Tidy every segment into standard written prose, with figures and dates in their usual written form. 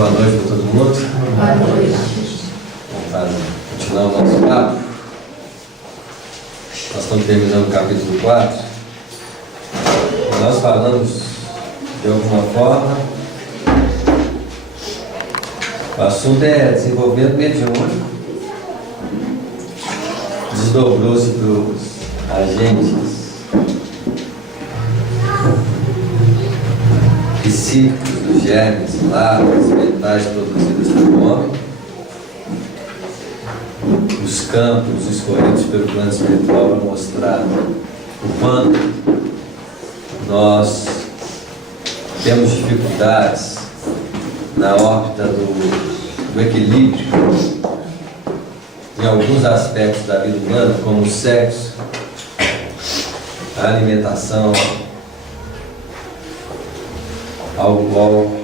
Boa noite para todo mundo. Boa noite. Vamos continuar o nosso papo. Nós estamos terminando o capítulo 4. E nós falamos, de alguma forma, o assunto é desenvolvimento mediúnico. Desdobrou-se para os agentes psíquicos dos germes, larvas mentais produzidas pelo homem, os campos escolhidos pelo plano espiritual para mostrar o quanto nós temos dificuldades na órbita do equilíbrio em alguns aspectos da vida humana, como o sexo, a alimentação, álcool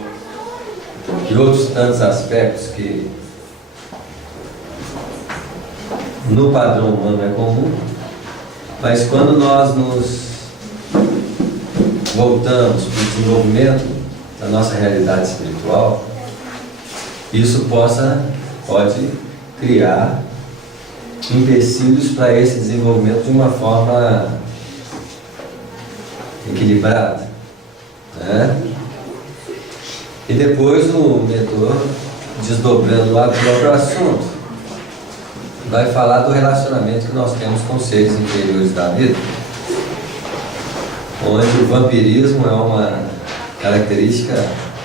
e outros tantos aspectos que no padrão humano é comum, mas quando nós nos voltamos para o desenvolvimento da nossa realidade espiritual, isso pode criar empecilhos para esse desenvolvimento de uma forma equilibrada, né? E depois o mentor, desdobrando lá do próprio assunto, vai falar do relacionamento que nós temos com os seres inferiores da vida, onde o vampirismo é uma característica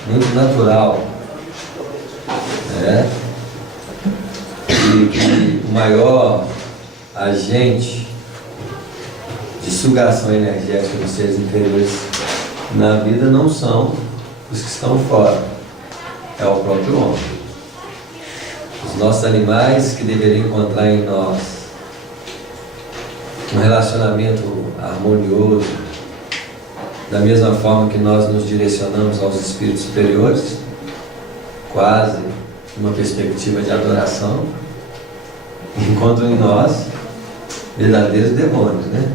muito natural, né? E que o maior agente de sugação energética dos seres inferiores na vida não são os que estão fora, é o próprio homem. Os nossos animais que deveriam encontrar em nós um relacionamento harmonioso, da mesma forma que nós nos direcionamos aos espíritos superiores, quase uma perspectiva de adoração, encontram em nós verdadeiros demônios, né?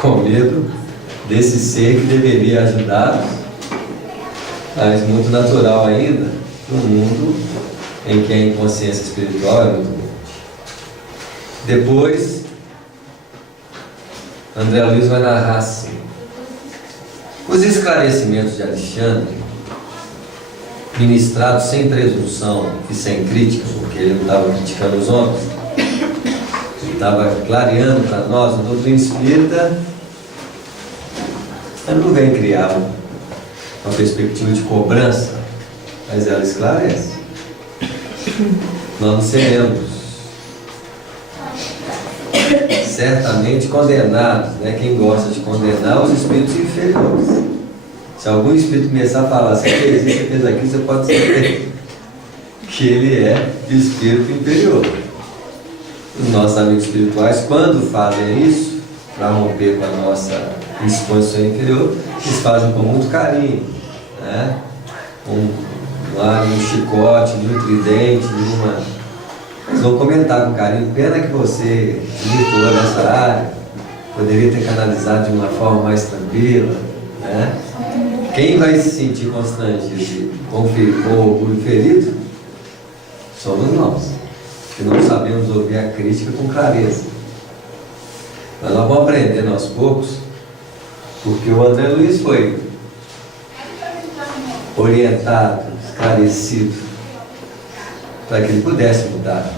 Com medo desse ser que deveria ajudá-los, mas muito natural ainda, no mundo em que a inconsciência espiritual é muito grande. Depois, André Luiz vai narrar assim: os esclarecimentos de Alexandre, ministrados sem presunção e sem crítica, porque ele não estava criticando os homens, ele estava clareando para nós, a doutrina espírita, ela não vem criar uma perspectiva de cobrança, mas ela esclarece. Nós não seremos certamente condenados, né? Quem gosta de condenar os espíritos inferiores. Se algum espírito começar a falar assim, você fez aqui, você pode saber que ele é de espírito inferior. Os nossos amigos espirituais, quando fazem isso, para romper com a nossa disposição inferior, eles fazem com muito carinho, né? Um chicote, um tridente, eles vão comentar com carinho: pena que você desvirtuou nessa área, poderia ter canalizado de uma forma mais tranquila, né? Quem vai se sentir constrangido com o orgulho ferido somos nós, que não sabemos ouvir a crítica com clareza. Mas nós vamos aprendendo aos poucos, porque o André Luiz foi orientado, esclarecido, para que ele pudesse mudar.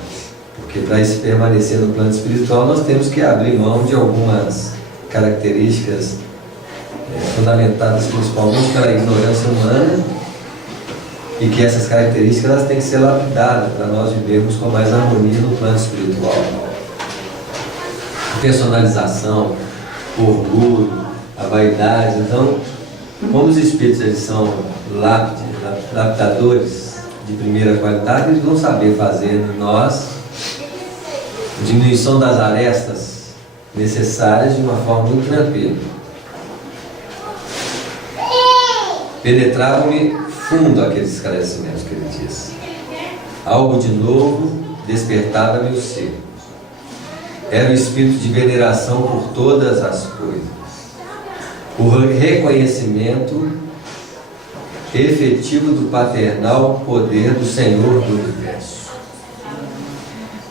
Porque para isso permanecer no plano espiritual, nós temos que abrir mão de algumas características fundamentadas principalmente pela ignorância humana, e que essas características elas têm que ser lapidadas para nós vivermos com mais harmonia no plano espiritual. A personalização, o orgulho, a vaidade. Então, como os espíritos eles são lapidadores de primeira qualidade, eles vão saber fazer em nós a diminuição das arestas necessárias de uma forma muito tranquila. Penetravam-me fundo aqueles esclarecimentos que ele disse. Algo de novo despertava-me o ser. Era o espírito de veneração por todas as coisas, o reconhecimento efetivo do paternal poder do Senhor do Universo.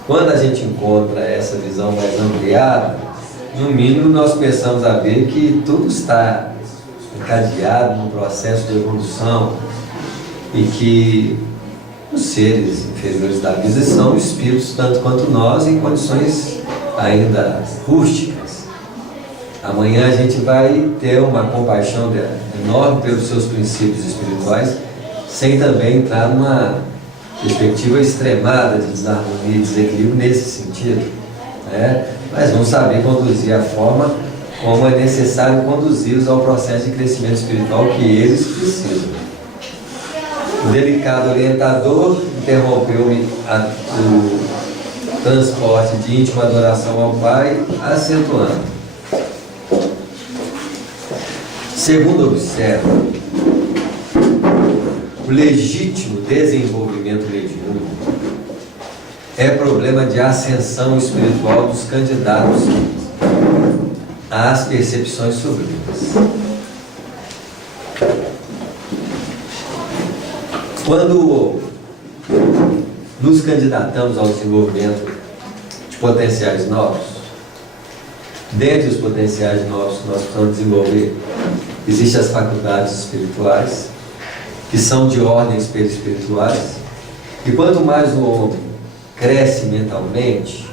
Quando a gente encontra essa visão mais ampliada, no mínimo nós começamos a ver que tudo está encadeado num processo de evolução e que os seres inferiores da vida são espíritos tanto quanto nós, em condições ainda rústicas. Amanhã a gente vai ter uma compaixão enorme pelos seus princípios espirituais, sem também entrar numa perspectiva extremada de desarmonia e desequilíbrio nesse sentido, né? Mas vamos saber conduzir a forma como é necessário conduzi-los ao processo de crescimento espiritual que eles precisam. O delicado orientador interrompeu-me o transporte de íntima adoração ao Pai, acentuando: segundo observa, o legítimo desenvolvimento mediúnico é problema de ascensão espiritual dos candidatos às percepções sublimes. Quando nos candidatamos ao desenvolvimento de potenciais novos, dentre os potenciais novos que nós precisamos desenvolver, existem as faculdades espirituais, que são de ordens perispirituais, e quanto mais o homem cresce mentalmente,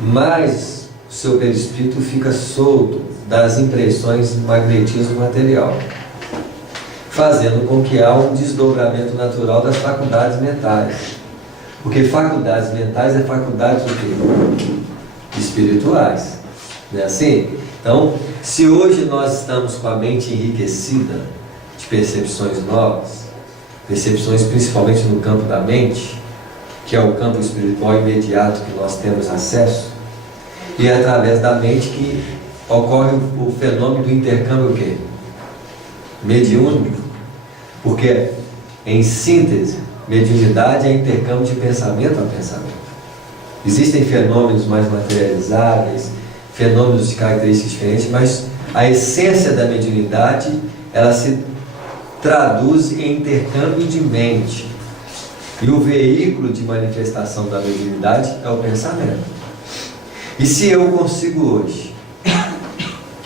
mais o seu perispírito fica solto das impressões do magnetismo material, fazendo com que há um desdobramento natural das faculdades mentais. Porque faculdades mentais é faculdades do quê? Espirituais. Não é assim? Então, se hoje nós estamos com a mente enriquecida de percepções novas, percepções principalmente no campo da mente, que é o campo espiritual imediato que nós temos acesso, e é através da mente que ocorre o fenômeno do intercâmbio o quê? Mediúnico. Porque, em síntese, mediunidade é intercâmbio de pensamento a pensamento. Existem fenômenos mais materializáveis, fenômenos de características diferentes, mas a essência da mediunidade, ela se traduz em intercâmbio de mente. E o veículo de manifestação da mediunidade é o pensamento. E se eu consigo hoje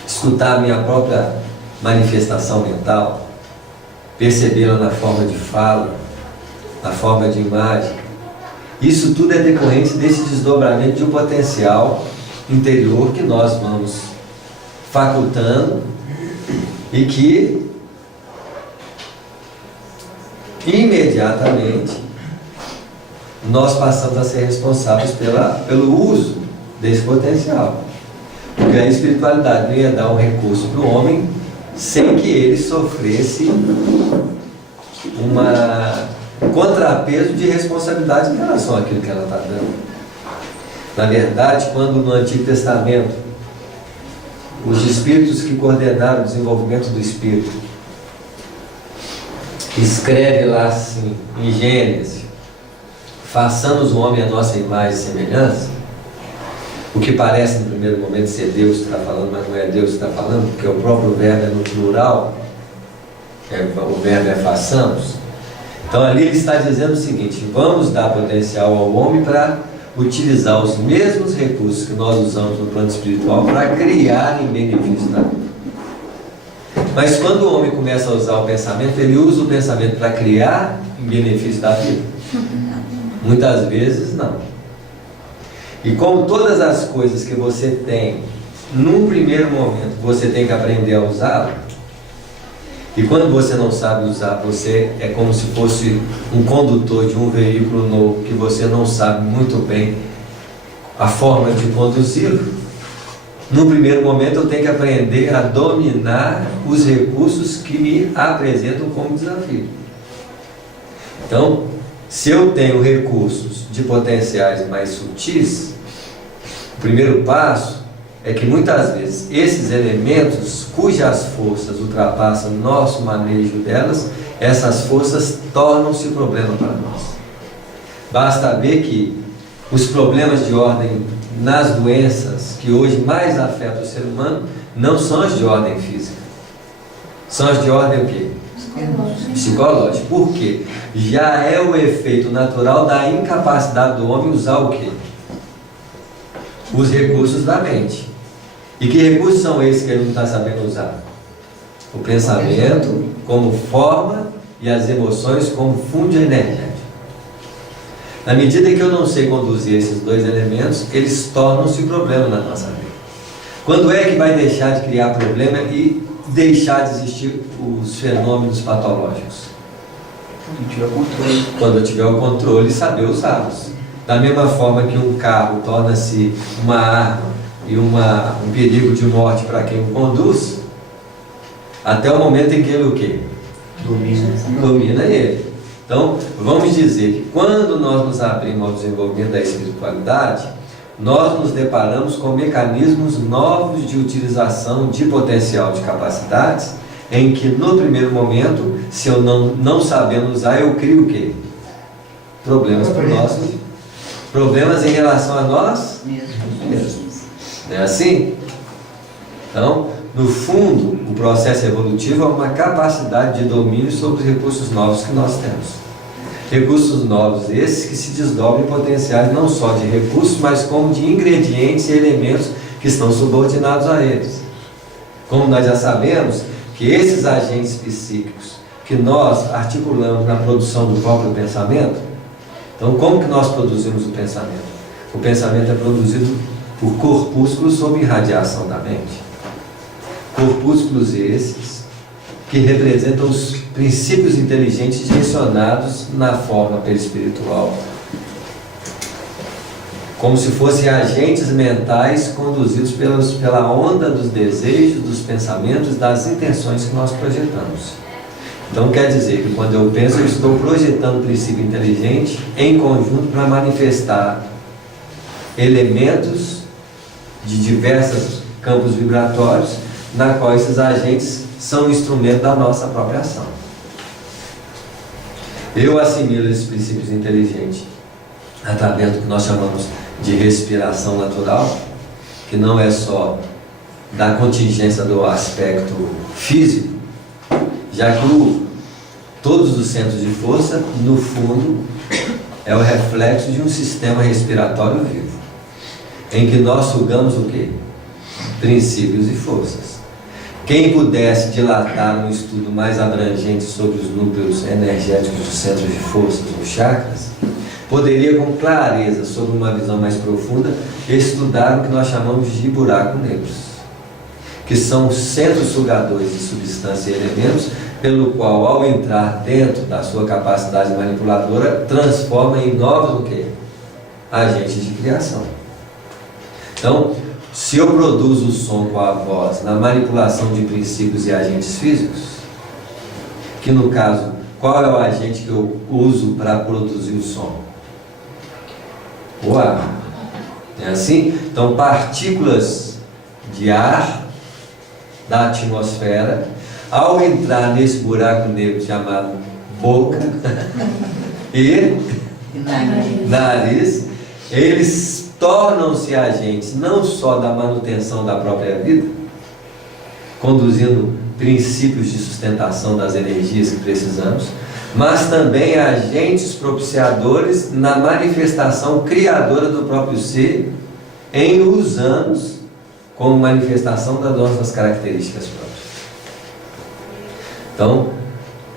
escutar a minha própria manifestação mental, percebê-la na forma de fala, na forma de imagem, isso tudo é decorrente desse desdobramento de um potencial interior que nós vamos facultando e que imediatamente nós passamos a ser responsáveis pelo uso desse potencial. Porque a espiritualidade não ia dar um recurso para o homem sem que ele sofresse um contrapeso de responsabilidade em relação àquilo que ela está dando. Na verdade, quando no Antigo Testamento os espíritos que coordenaram o desenvolvimento do espírito escreve lá assim, em Gênesis: façamos o homem a nossa imagem e semelhança. O que parece no primeiro momento ser Deus que está falando, mas não é Deus que está falando, porque o próprio verbo é no plural, o verbo é façamos. Então ali ele está dizendo o seguinte: vamos dar potencial ao homem para utilizar os mesmos recursos que nós usamos no plano espiritual para criar em benefício da vida. Mas quando o homem começa a usar o pensamento, ele usa o pensamento para criar em benefício da vida? Muitas vezes não. E como todas as coisas que você tem, num primeiro momento, você tem que aprender a usá-la. E quando você não sabe usar, você é como se fosse um condutor de um veículo novo que você não sabe muito bem a forma de conduzi-lo. No primeiro momento eu tenho que aprender a dominar os recursos que me apresentam como desafio. Então, se eu tenho recursos de potenciais mais sutis, o primeiro passo é que muitas vezes esses elementos cujas forças ultrapassam nosso manejo delas, essas forças tornam-se problema para nós. Basta ver que os problemas de ordem nas doenças que hoje mais afetam o ser humano não são as de ordem física. São as de ordem o quê? Psicológico. Por quê? Já é o efeito natural da incapacidade do homem usar o quê? Os recursos da mente. E que recursos são esses que ele não está sabendo usar? O pensamento como forma e as emoções como fundo energético. Na medida em que eu não sei conduzir esses dois elementos, eles tornam-se problema na nossa vida. Quando é que vai deixar de criar problema e deixar de existir os fenômenos patológicos? Quando eu tiver o controle e saber usá-los. Da mesma forma que um carro torna-se uma arma e um perigo de morte para quem o conduz, até o momento em que ele o quê? Domina ele. Então, vamos dizer que quando nós nos abrimos ao desenvolvimento da espiritualidade, nós nos deparamos com mecanismos novos de utilização de potencial de capacidades, em que no primeiro momento, se eu não sabendo usar, eu crio o quê? Problemas para nós, problemas em relação a nós mesmos. Não é assim? Então, no fundo, o processo evolutivo é uma capacidade de domínio sobre os recursos novos que nós temos. Recursos novos esses que se desdobram em potenciais não só de recursos, mas como de ingredientes e elementos que estão subordinados a eles. Como nós já sabemos que esses agentes psíquicos que nós articulamos na produção do próprio pensamento, então como que nós produzimos o pensamento? O pensamento é produzido por corpúsculos sob irradiação da mente. Corpúsculos esses que representam os princípios inteligentes direcionados na forma perispiritual, como se fossem agentes mentais conduzidos pela onda dos desejos, dos pensamentos, das intenções que nós projetamos. Então quer dizer que quando eu penso, eu estou projetando o princípio inteligente em conjunto para manifestar elementos de diversos campos vibratórios, na qual esses agentes são instrumento da nossa própria ação. Eu assimilo esses princípios inteligentes através do que nós chamamos de respiração natural, que não é só da contingência do aspecto físico, já que todos os centros de força, no fundo, é o reflexo de um sistema respiratório vivo, em que nós sugamos o quê? Princípios e forças. Quem pudesse dilatar um estudo mais abrangente sobre os núcleos energéticos dos centros de forças, os chakras, poderia com clareza, sob uma visão mais profunda, estudar o que nós chamamos de buracos negros, que são os centros sugadores de substância e elementos, pelo qual, ao entrar dentro da sua capacidade manipuladora, transforma em novos o quê? Agentes de criação. Então, se eu produzo o som com a voz na manipulação de princípios e agentes físicos, que no caso, qual é o agente que eu uso para produzir o som? O ar. É assim? Então, partículas de ar da atmosfera, ao entrar nesse buraco negro chamado boca e nariz, eles tornam-se agentes não só da manutenção da própria vida, conduzindo princípios de sustentação das energias que precisamos, mas também agentes propiciadores na manifestação criadora do próprio ser, em usamos como manifestação das nossas características próprias. Então,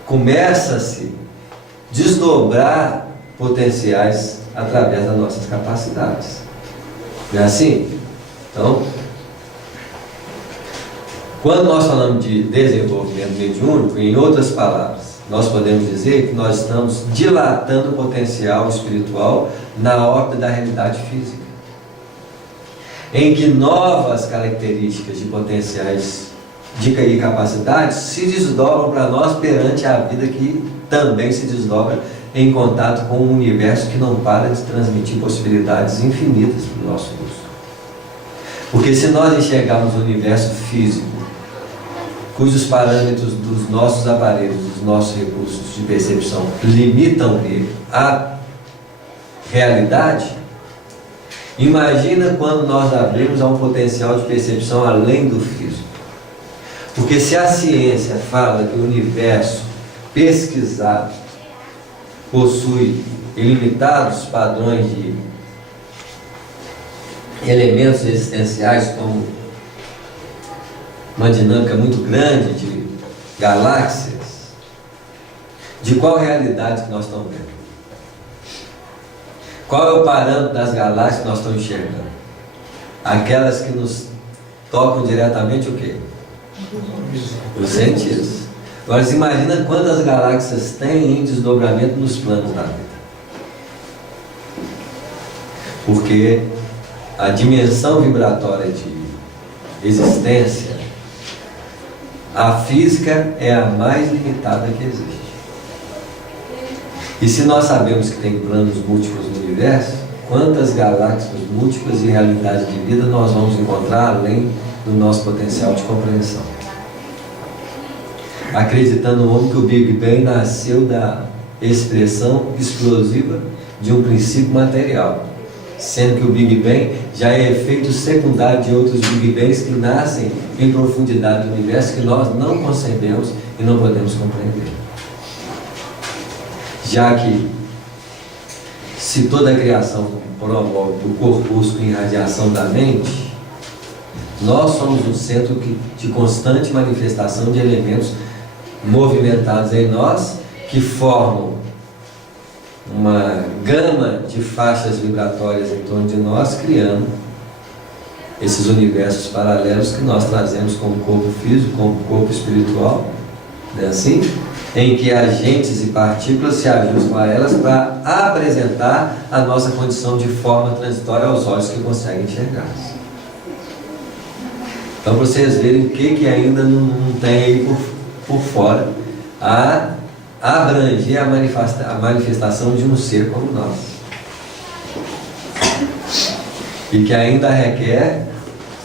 começa-se a desdobrar potenciais através das nossas capacidades. Não é assim? Então, quando nós falamos de desenvolvimento mediúnico, em outras palavras, nós podemos dizer que nós estamos dilatando o potencial espiritual na órbita da realidade física, em que novas características de potenciais e capacidades se desdobram para nós perante a vida que também se desdobra em contato com um universo que não para de transmitir possibilidades infinitas para o nosso uso. Porque se nós enxergarmos o universo físico, cujos parâmetros dos nossos aparelhos, dos nossos recursos de percepção limitam ele à realidade, imagina quando nós abrimos a um potencial de percepção além do físico. Porque se a ciência fala que o universo pesquisado possui ilimitados padrões de elementos existenciais, como uma dinâmica muito grande de galáxias, de qual realidade que nós estamos vendo? Qual é o parâmetro das galáxias que nós estamos enxergando? Aquelas que nos tocam diretamente o quê? Os sentidos. Agora, você imagina quantas galáxias tem em desdobramento nos planos da vida. Porque a dimensão vibratória de existência, a física é a mais limitada que existe. E se nós sabemos que tem planos múltiplos no universo, quantas galáxias múltiplas e realidades de vida nós vamos encontrar além do nosso potencial de compreensão? Acreditando no homem que o Big Bang nasceu da expressão explosiva de um princípio material, sendo que o Big Bang já é efeito secundário de outros Big Bangs que nascem em profundidade do universo que nós não concebemos e não podemos compreender. Já que, se toda a criação promove o corpúsculo em radiação da mente, nós somos um centro de constante manifestação de elementos movimentados em nós, que formam uma gama de faixas vibratórias em torno de nós, criando esses universos paralelos que nós trazemos como corpo físico, como corpo espiritual, não é assim? Em que agentes e partículas se ajustam a elas para apresentar a nossa condição de forma transitória aos olhos que conseguem enxergar. Então, para vocês verem o que ainda não tem aí por fora a abranger a manifestação de um ser como nós. E que ainda requer,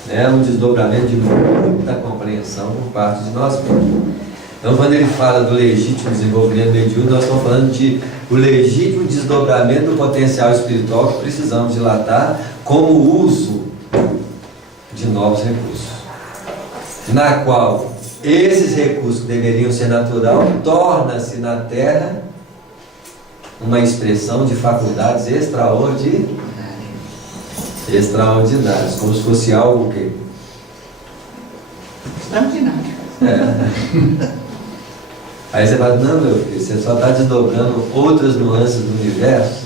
né, um desdobramento de muita compreensão por parte de nós mesmos. Então, quando ele fala do legítimo desenvolvimento mediúnico, nós estamos falando de o legítimo desdobramento do potencial espiritual que precisamos dilatar com o uso de novos recursos, na qual esses recursos que deveriam ser natural torna-se na Terra uma expressão de faculdades extraordinárias, como se fosse algo que extraordinário. Aí você fala, não, meu filho, você só está desdobrando outras nuances do universo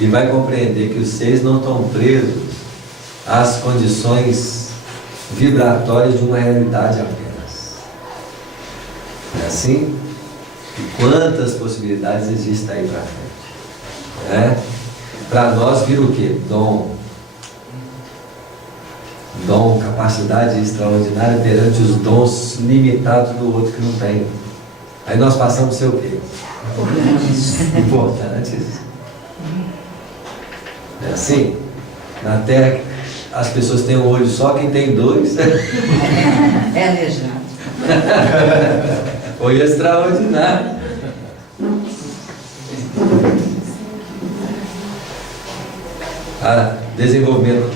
e vai compreender que os seres não estão presos às condições vibratórias de uma realidade apenas. É assim? E quantas possibilidades existem aí para frente? Para nós vira o quê? Dom, capacidade extraordinária perante os dons limitados do outro que não tem. Aí nós passamos a ser o quê? Importantes. É assim? Na Terra as pessoas têm um olho só, quem tem dois é aleijado. Olho extraordinário. Desenvolvimento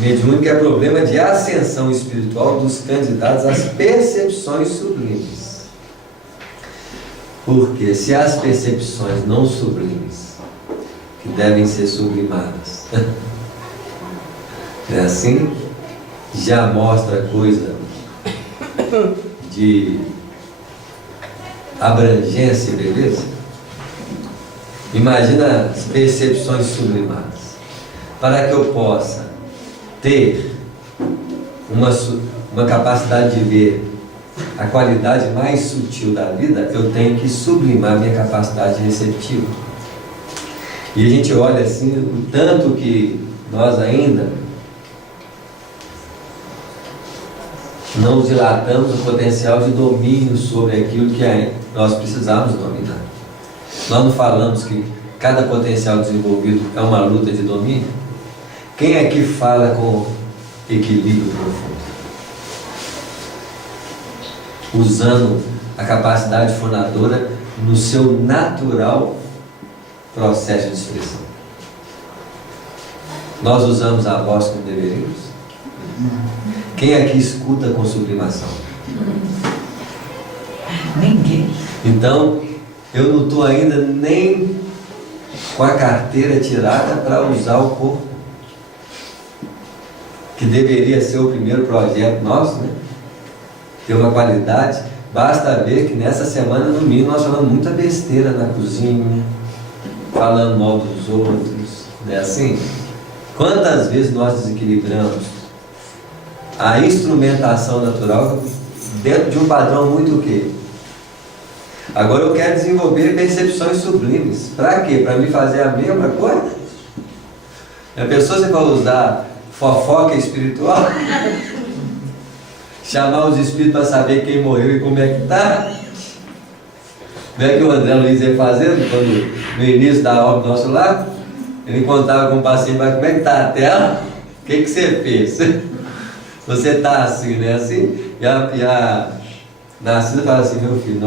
mediúnico é problema de ascensão espiritual dos candidatos às percepções sublimes. Porque se as percepções não sublimes, que devem ser sublimadas, é assim, já mostra coisa de abrangência e beleza. Imagina as percepções sublimadas. Para que eu possa ter uma capacidade de ver a qualidade mais sutil da vida, eu tenho que sublimar minha capacidade receptiva. E a gente olha assim, o tanto que nós ainda não dilatamos o potencial de domínio sobre aquilo que nós precisamos dominar. Nós não falamos que cada potencial desenvolvido é uma luta de domínio? Quem aqui fala com equilíbrio profundo? Usando a capacidade fonadora no seu natural processo de expressão. Nós usamos a voz como deveríamos? Quem aqui escuta com sublimação? Ninguém. Então, eu não estou ainda nem com a carteira tirada para usar o corpo, que deveria ser o primeiro projeto nosso, né? Ter uma qualidade. Basta ver que nessa semana, no domingo, nós falamos muita besteira na cozinha, falando mal dos outros, não é assim? Quantas vezes nós desequilibramos a instrumentação natural dentro de um padrão muito o quê? Agora eu quero desenvolver percepções sublimes. Para quê? Para me fazer a mesma coisa? A pessoa, você vai usar fofoca espiritual? Chamar os espíritos para saber quem morreu e como é que está? Como é que o André Luiz ia fazendo quando, no início da obra do nosso lar? Ele contava com o paciente, mas como é que está a tela? O que você fez? Você está assim, né? Assim? E a Narcisa fala assim, meu filho,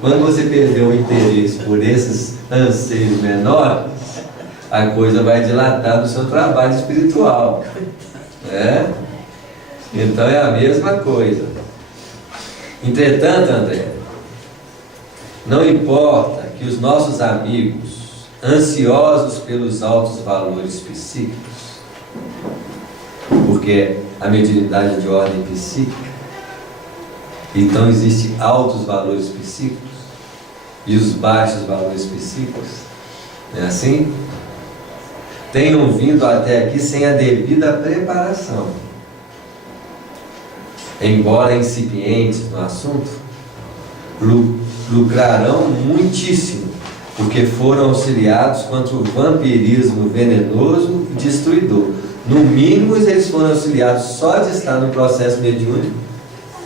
quando você perdeu o interesse por esses anseios menores, a coisa vai dilatar no seu trabalho espiritual. Né? Então é a mesma coisa. Entretanto, André, não importa que os nossos amigos, ansiosos pelos altos valores psíquicos, porque a mediunidade de ordem psíquica, então existem altos valores psíquicos e os baixos valores psíquicos, não é assim? Tenham vindo até aqui sem a devida preparação, embora incipientes no assunto, lucrarão muitíssimo, porque foram auxiliados contra o vampirismo venenoso e destruidor. No mínimo, eles foram auxiliados só de estar no processo mediúnico,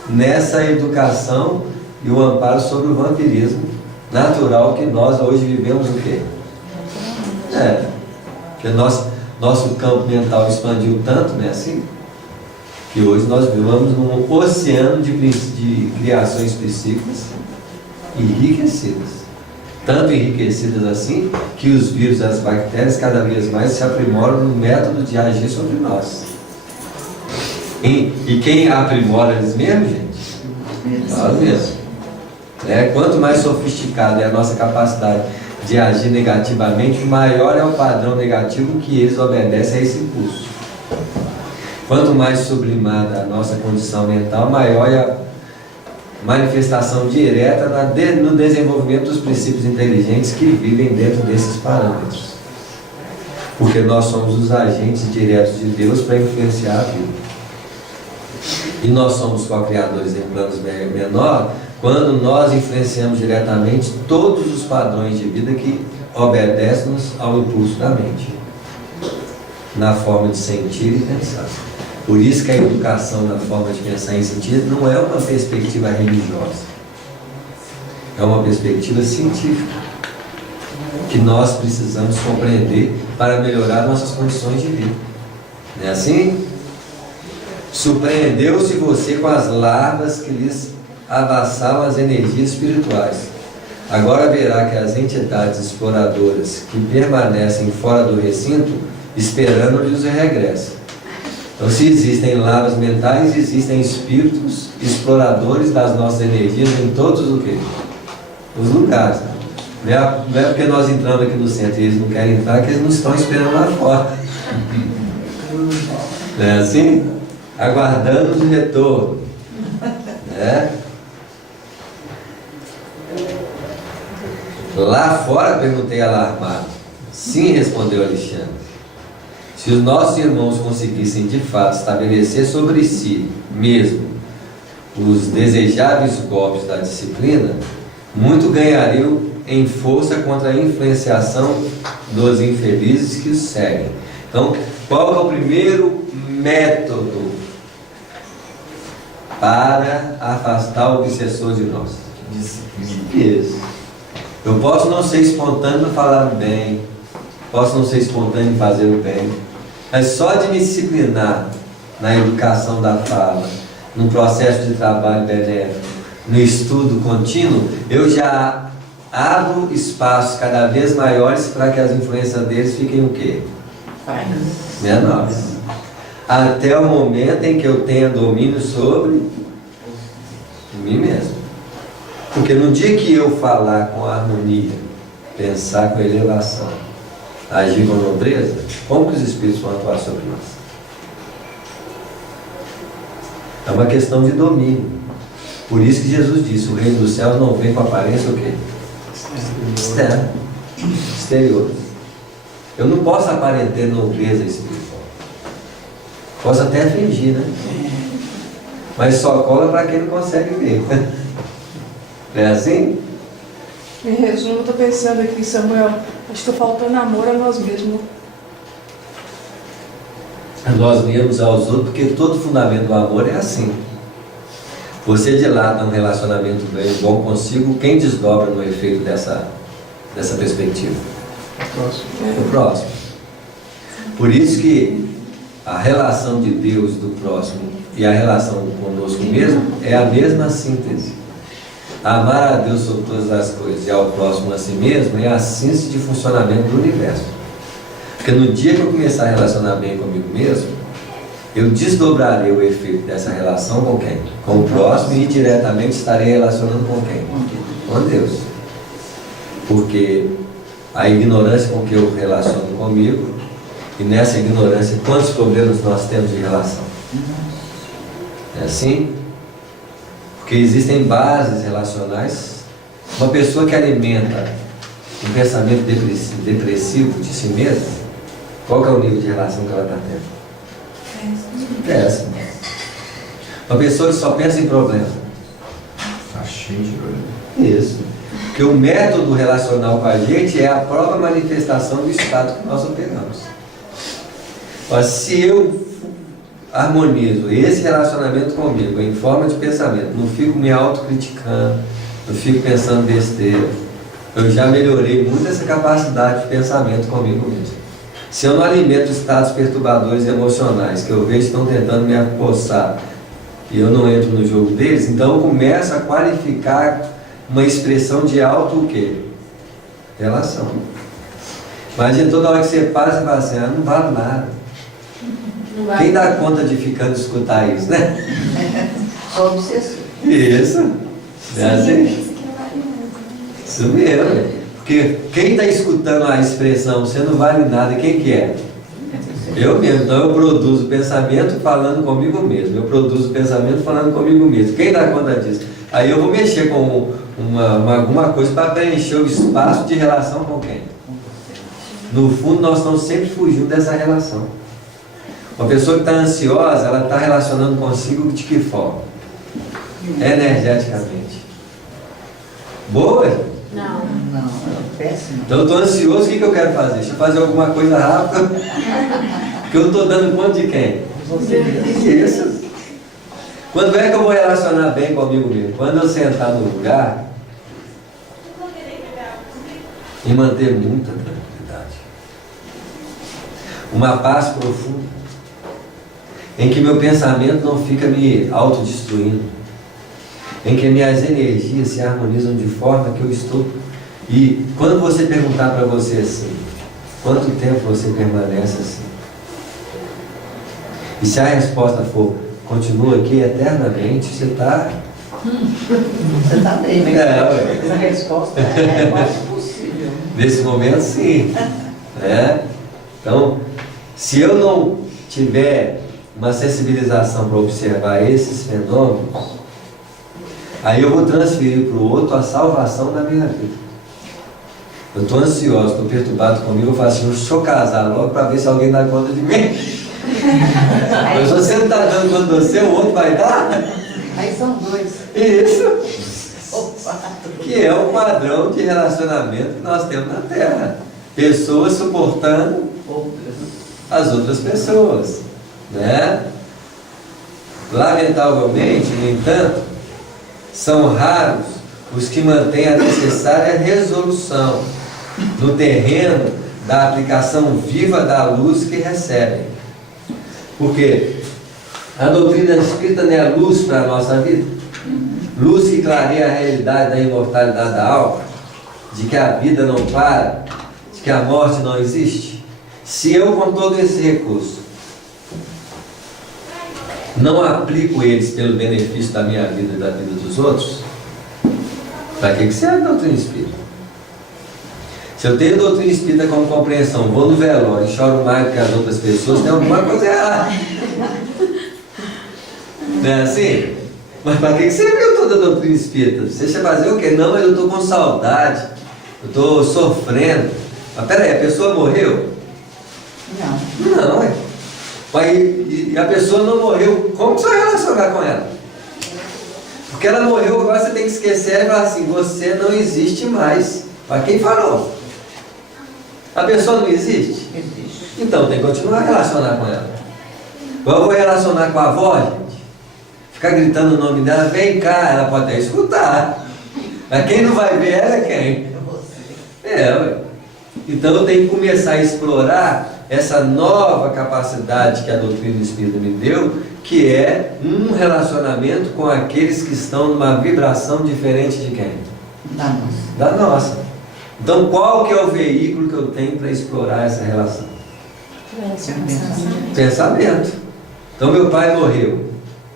nessa educação e o amparo sobre o vampirismo natural que nós hoje vivemos o quê? Porque nosso campo mental expandiu tanto, né, assim, que hoje nós vivemos num oceano de criações psíquicas enriquecidas. Tanto enriquecidas assim, que os vírus e as bactérias cada vez mais se aprimoram no método de agir sobre nós. E quem aprimora eles mesmos, gente? Nós mesmos. Quanto mais sofisticada é a nossa capacidade de agir negativamente, maior é o padrão negativo que eles obedecem a esse impulso. Quanto mais sublimada a nossa condição mental, maior é a manifestação direta no desenvolvimento dos princípios inteligentes que vivem dentro desses parâmetros. Porque nós somos os agentes diretos de Deus para influenciar a vida. E nós somos co-criadores em planos menor quando nós influenciamos diretamente todos os padrões de vida que obedecem ao impulso da mente, na forma de sentir e pensar. Por isso que a educação na forma de pensar e sentir não é uma perspectiva religiosa, é uma perspectiva científica que nós precisamos compreender para melhorar nossas condições de vida. Não é assim? Surpreendeu-se você com as larvas que lhes avassalam as energias espirituais. Agora verá que as entidades exploradoras que permanecem fora do recinto, esperando-lhes o regresso. Então, se existem larvas mentais, existem espíritos exploradores das nossas energias em todos os lugares. Não é porque nós entramos aqui no centro e eles não querem entrar, que eles não estão esperando lá fora. Não é assim? Aguardando o retorno. Né? Lá fora, perguntei alarmado. Sim, respondeu Alexandre. Se os nossos irmãos conseguissem de fato estabelecer sobre si mesmo os desejáveis golpes da disciplina, muito ganhariam em força contra a influenciação dos infelizes que os seguem. Então, qual é o primeiro método para afastar o obsessor de nós? Isso. Eu posso não ser espontâneo em falar o bem, posso não ser espontâneo em fazer o bem, mas só de me disciplinar na educação da fala, no processo de trabalho benéfico, no estudo contínuo, eu já abro espaços cada vez maiores para que as influências deles fiquem o quê? Menores. Até o momento em que eu tenha domínio sobre Em mim mesmo. Porque no dia que eu falar com harmonia, pensar com elevação, agir com nobreza, como que os Espíritos vão atuar sobre nós? É uma questão de domínio. Por isso que Jesus disse, o reino dos céus não vem com aparência o quê? Externa. Exterior. Eu não posso aparentar nobreza espiritual. Posso até fingir, né? Mas só cola para quem não consegue ver. É assim? Em resumo, eu estou pensando aqui, Samuel, acho que está faltando amor a nós mesmos. Nós mesmos aos outros, porque todo fundamento do amor é assim. Você dilata um relacionamento bom consigo, quem desdobra no efeito dessa perspectiva? O próximo. Por isso que a relação de Deus do próximo e a relação conosco mesmo é a mesma síntese. Amar a Deus sobre todas as coisas e ao próximo a si mesmo é a síntese de funcionamento do universo. Porque no dia que eu começar a relacionar bem comigo mesmo, eu desdobrarei o efeito dessa relação com quem? Com o próximo, e diretamente estarei relacionando com quem? Com Deus. Porque a ignorância com que eu relaciono comigo, e nessa ignorância, quantos problemas nós temos de relação? É assim? Porque existem bases relacionais. Uma pessoa que alimenta um pensamento depressivo de si mesma, qual que é o nível de relação que ela está tendo? Péssimo. Uma pessoa que só pensa em problema. Está cheio de problema. Isso. Porque o método relacional com a gente é a própria manifestação do estado que nós operamos. Mas se eu harmonizo esse relacionamento comigo em forma de pensamento, não fico me autocriticando, não fico pensando besteira, eu já melhorei muito essa capacidade de pensamento comigo mesmo. Se eu não alimento estados perturbadores emocionais que eu vejo estão tentando me apossar e eu não entro no jogo deles, então eu começo a qualificar uma expressão de auto o quê? Relação. Imagina toda hora que você passa e fala assim, não vale nada. Quem dá conta de ficando escutar isso, né? Só obsessor. Isso. É assim. Isso mesmo. Porque quem está escutando a expressão você não vale nada, quem que é? Eu mesmo. Então eu produzo pensamento falando comigo mesmo. Eu produzo pensamento falando comigo mesmo. Quem dá conta disso? Aí eu vou mexer com alguma coisa para preencher o espaço de relação com quem? No fundo nós estamos sempre fugindo dessa relação. Uma pessoa que está ansiosa, ela está relacionando consigo de que forma? Energeticamente. Boa? Não, é péssimo. Então eu estou ansioso, o que eu quero fazer? Deixa eu fazer alguma coisa rápida. Porque eu não estou dando conta de quem? Você mesmo. Isso. Quando é que eu vou relacionar bem comigo mesmo? Quando eu sentar no lugar e manter muita tranquilidade. Uma paz profunda. Em que meu pensamento não fica me autodestruindo. Em que minhas energias se harmonizam de forma que eu estou. E quando você perguntar para você assim, quanto tempo você permanece assim? E se a resposta for, continua aqui eternamente, você está... Você está bem, mas essa resposta é o mais possível. Nesse momento, sim. Então, se eu não tiver uma sensibilização para observar esses fenômenos, aí eu vou transferir para o outro a salvação da minha vida. Eu estou ansioso, estou perturbado comigo, eu falo assim, deixa eu casar logo para ver se alguém dá conta de mim. Mas se você não está dando conta de você, o outro vai dar. Aí são dois. Isso. Que é o padrão de relacionamento que nós temos na Terra. Pessoas suportando as outras pessoas. Né? Lamentavelmente, no entanto, são raros os que mantêm a necessária resolução no terreno da aplicação viva da luz que recebem. Porque a doutrina espírita não é luz para a nossa vida? Luz que clareia a realidade da imortalidade da alma, de que a vida não para, de que a morte não existe. Se eu, com todo esse recurso, não aplico eles pelo benefício da minha vida e da vida dos outros, para que serve a doutrina espírita? Se eu tenho doutrina espírita como compreensão, vou no velório e choro mais do que as outras pessoas, tem alguma coisa errada. Não é assim? Mas para que serviu toda a doutrina espírita? Você vai fazer o quê? Não, mas eu estou com saudade, eu estou sofrendo. Mas peraí, a pessoa morreu? Não. Não, é. E a pessoa não morreu, como que você vai relacionar com ela? Porque ela morreu, agora você tem que esquecer e falar assim, você não existe mais. Para quem falou? A pessoa não existe? Existe. Então tem que continuar a relacionar com ela. Eu vou relacionar com a avó, gente. Ficar gritando o nome dela, vem cá, ela pode até escutar. Mas quem não vai ver ela é quem? Ué. Então eu tenho que começar a explorar essa nova capacidade que a doutrina espírita me deu, que é um relacionamento com aqueles que estão numa vibração diferente de quem? Da nossa. Da nossa. Então qual que é o veículo que eu tenho para explorar essa relação? Pensamento. Então meu pai morreu,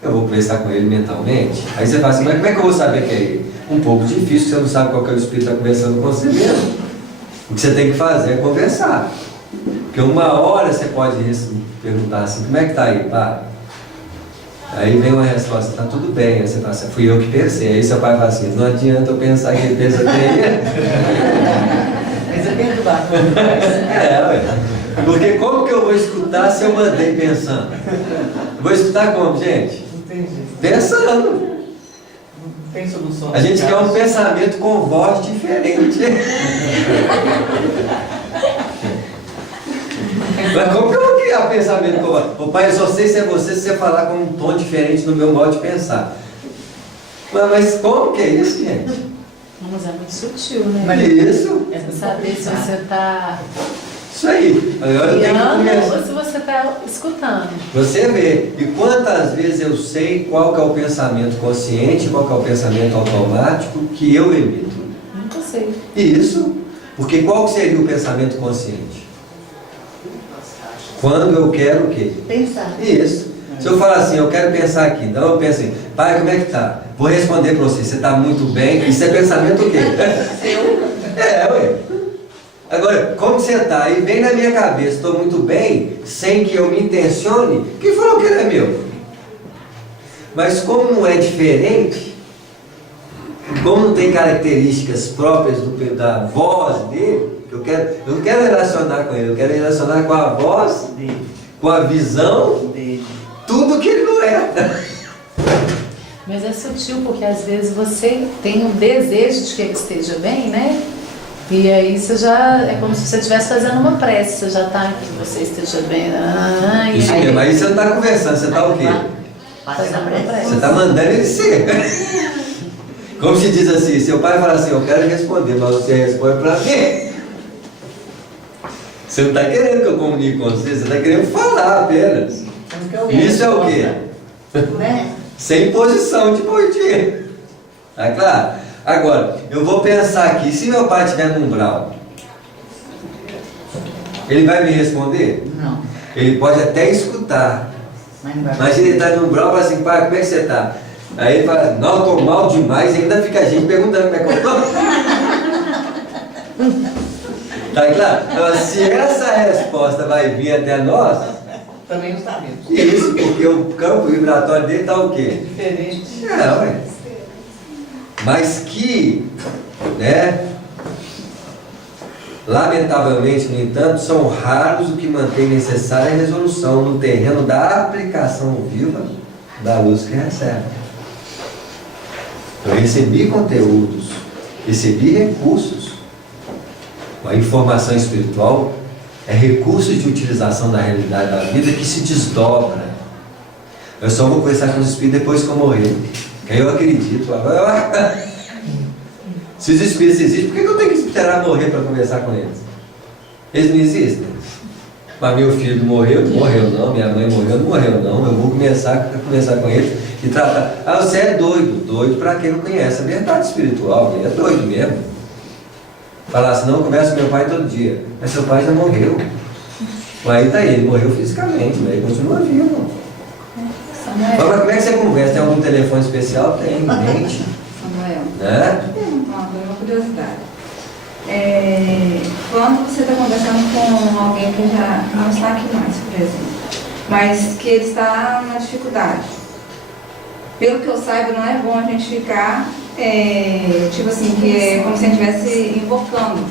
eu vou conversar com ele mentalmente. Aí você fala assim, mas como é que eu vou saber que é ele? Um pouco difícil, você não sabe qual que é o espírito que está conversando com você mesmo. O que você tem que fazer é conversar. Porque uma hora você pode perguntar assim, como é que está aí, pai? Aí vem uma resposta, está tudo bem. Aí você fala assim, fui eu que pensei. Aí seu pai fala assim, não adianta eu pensar que ele pensa que ele. Mas é perturbar. Porque como que eu vou escutar se eu mandei pensando? Eu vou escutar como, gente? Entendi. Pensando. Não tem solução. A gente quer um pensamento com voz diferente. Mas como que eu vou criar pensamento com voz? Ô pai, eu só sei se é você se você falar com um tom diferente no meu modo de pensar. Mas como que é isso, gente? Mas é muito sutil, né? Mas isso. É pra saber se você está Isso aí. Agora eu tenho que criando começar. ou se você está escutando. Você vê. E quantas vezes eu sei qual que é o pensamento consciente, qual que é o pensamento automático que eu emito? Nunca sei. Isso. Porque qual que seria o pensamento consciente? Quando eu quero o quê? Pensar. Isso. Se eu falar assim, eu quero pensar aqui, então eu penso assim, pai, como é que tá? Vou responder para você está muito bem? Isso é pensamento o quê? Ué. Agora, como você está? Aí vem na minha cabeça, estou muito bem, sem que eu me intencione, quem falou que ele é meu? Mas como não é diferente, como não tem características próprias da voz dele, eu não quero relacionar com ele, eu quero relacionar com a voz dele, com a visão Dele. tudo que ele não é. Mas é sutil porque às vezes você tem um desejo de que ele esteja bem, né? E aí você já, é como se você estivesse fazendo uma prece, você já está que você esteja bem. Isso aí, mesmo, aí você não está conversando, você está o quê? Fazendo uma prece. Você está mandando ele ser. Como se diz assim, seu pai fala assim, eu quero responder, mas você responde para quê? Você não está querendo que eu comunique com você está querendo falar apenas. Isso é o quê? Né? Sem posição de portinho. Tá claro? Agora, eu vou pensar aqui, se meu pai estiver no umbral, ele vai me responder? Não. Ele pode até escutar. Mas não vai. Imagina ele está no umbral e fala assim, pai, como é que você está? Aí ele fala, não, estou mal demais, e ainda fica a gente perguntando como é que eu estou. Tá claro? Então, se essa resposta vai vir até nós, Também não sabemos. isso, porque o campo vibratório dele está o quê? Diferente. Ué. Mas que, né, lamentavelmente, no entanto, são raros o que mantém necessária resolução no terreno da aplicação viva da luz que recebe. Eu recebi conteúdos, recebi recursos. A informação espiritual é recursos de utilização da realidade da vida que se desdobra. Eu só vou conversar com os espíritos depois que eu morrer. Eu acredito. Agora, se os espíritos existem, por que eu tenho que esperar morrer para conversar com eles? Eles não existem. Mas meu filho morreu não. Minha mãe morreu não. Eu vou começar a conversar com eles e tratar. Ah, você é doido. Doido para quem não conhece a verdade espiritual. Ele é doido mesmo. Falar assim, não, eu converso com meu pai todo dia. Mas seu pai já morreu. Aí tá ele morreu fisicamente, mas ele continua vivo. Mas como é que você conversa? Tem algum telefone especial? Tem, gente. Samuel, Né? uma curiosidade. Quando você está conversando com alguém que já não está aqui mais, por exemplo, mas que ele está na dificuldade, pelo que eu saiba, não é bom a gente ficar, tipo assim, que é como se a gente estivesse invocando,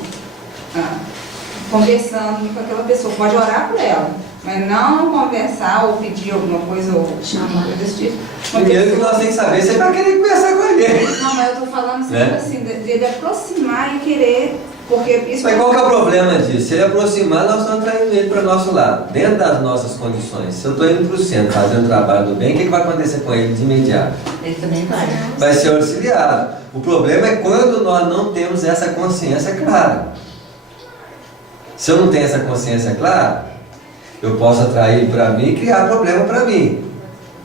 conversando com aquela pessoa. Pode orar por ela, mas não conversar ou pedir alguma coisa ou alguma coisa desse tipo. Primeiro que nós temos que saber se ele vai querer conversar com ele. Não, mas eu estou falando assim, Né? tipo assim, de ele aproximar e querer, porque isso... Mas qual que é o problema disso? Se ele aproximar, nós estamos traindo ele para o nosso lado, dentro das nossas condições. Se eu estou indo para o centro fazendo o trabalho do bem, o que vai acontecer com ele de imediato? Ele também vai. Vai ser auxiliado. O problema é quando nós não temos essa consciência clara. Se eu não tenho essa consciência clara, eu posso atrair ele para mim e criar problema para mim.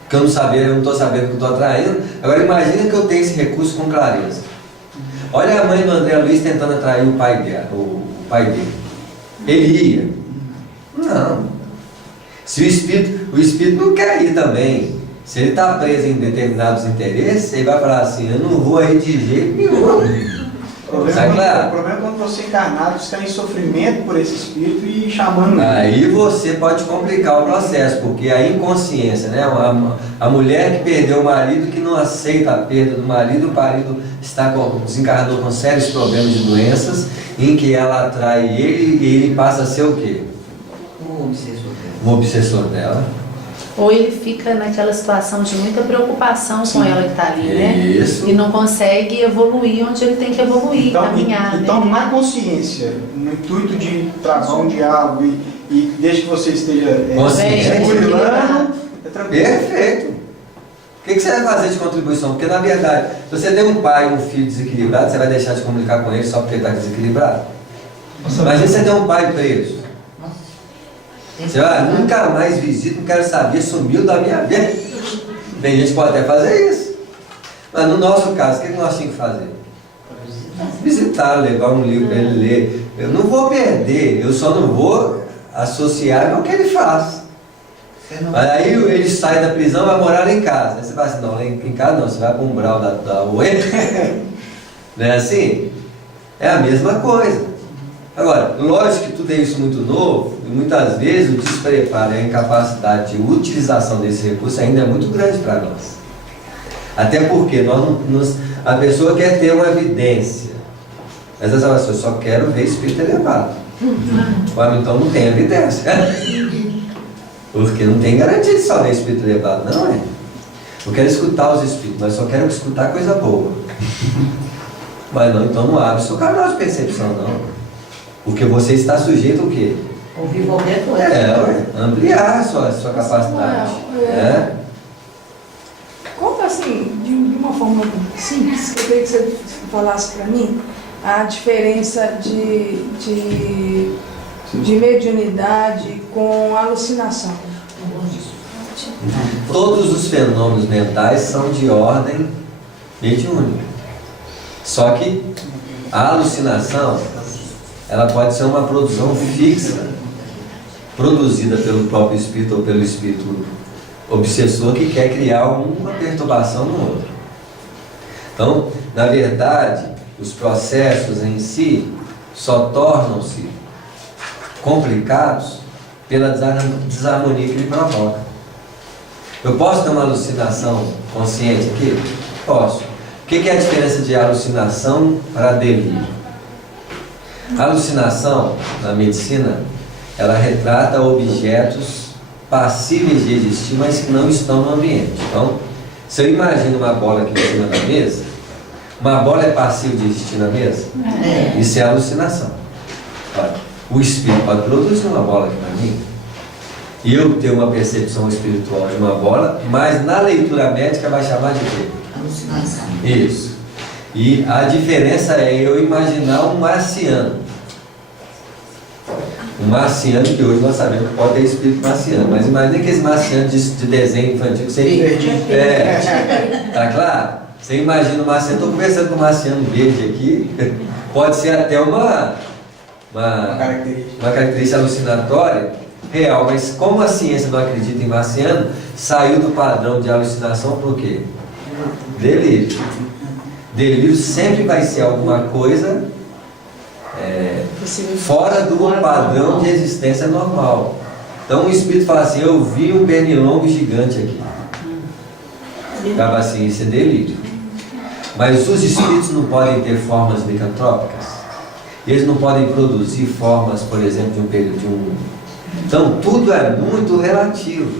Porque eu não estou sabendo que eu estou atraindo. Agora imagina que eu tenho esse recurso com clareza. Olha a mãe do André Luiz tentando atrair o pai dele. Ele ia? Não. Se o espírito não quer ir também. Se ele está preso em determinados interesses, ele vai falar assim, eu não vou aí de jeito nenhum. O problema é quando você encarnado está em sofrimento por esse espírito e chamando ele. Aí você pode complicar o processo, porque a inconsciência, né? A mulher que perdeu o marido, que não aceita a perda do marido, o marido desencarnou com sérios problemas de doenças, em que ela atrai ele e ele passa a ser o quê? Um obsessor dela. Ou ele fica naquela situação de muita preocupação com ela que está ali, né? Isso. E não consegue evoluir onde ele tem que evoluir, caminhar, então né? na consciência, no intuito de travar um diálogo e desde que você esteja burilando, é tranquilo. Perfeito. O que você vai fazer de contribuição? Porque na verdade, se você tem um pai e um filho desequilibrado, você vai deixar de comunicar com ele só porque ele está desequilibrado? Imagina você tem um pai preso. Você vai, nunca mais visito, não quero saber, sumiu da minha vida. Tem gente que pode até fazer isso. Mas no nosso caso, o que nós tínhamos que fazer? Visitar, levar um livro para ele ler. Eu não vou perder, eu só não vou associar ao que ele faz. Mas aí ele sai da prisão e vai morar lá em casa. Aí você vai assim, não, lá em casa não, você vai para o umbral da UE. Não é assim? É a mesma coisa. Agora, lógico que tudo é isso muito novo, e muitas vezes o despreparo e a incapacidade de utilização desse recurso ainda é muito grande para nós. Até porque a pessoa quer ter uma evidência, mas essa pessoa só quero ver espírito elevado. Mas então não tem evidência. Porque não tem garantia de só ver espírito elevado, não é? Eu quero escutar os espíritos, mas só quero escutar coisa boa. Mas não, então não abre seu canal de percepção, não. Porque você está sujeito ao quê? Ouvir qualquer coisa. Ampliar a sua capacidade. Conta assim, de uma forma simples, eu queria que você falasse para mim a diferença de mediunidade com alucinação. Todos os fenômenos mentais são de ordem mediúnica. Só que a alucinação, ela pode ser uma produção fixa, produzida pelo próprio espírito ou pelo espírito obsessor que quer criar uma perturbação no outro. Então, na verdade, os processos em si só tornam-se complicados pela desarmonia que ele provoca. Eu posso ter uma alucinação consciente aqui? Posso. O que é a diferença de alucinação para delírio? A alucinação, na medicina, ela retrata objetos passíveis de existir, mas que não estão no ambiente. Então, se eu imagino uma bola aqui em cima da mesa, uma bola é passível de existir na mesa? Isso é alucinação. Olha, o espírito pode produzir uma bola aqui para mim, e eu ter uma percepção espiritual de uma bola, mas na leitura médica vai chamar de quê? Alucinação. Isso. E a diferença é eu imaginar um marciano. Um marciano que hoje nós sabemos que pode ter espírito marciano, mas imagina que esse marciano de desenho infantil que você... Tá claro? Você imagina o marciano, estou conversando com o marciano verde aqui, pode ser até uma característica alucinatória, real. Mas como a ciência não acredita em marciano, saiu do padrão de alucinação por quê? Delírio. Delírio sempre vai ser alguma coisa fora do padrão de existência normal. Então o espírito fala assim, eu vi um pernilongo gigante aqui. Acaba assim, isso é delírio. Mas os espíritos não podem ter formas licantrópicas. Eles não podem produzir formas, por exemplo, de um... Então tudo é muito relativo.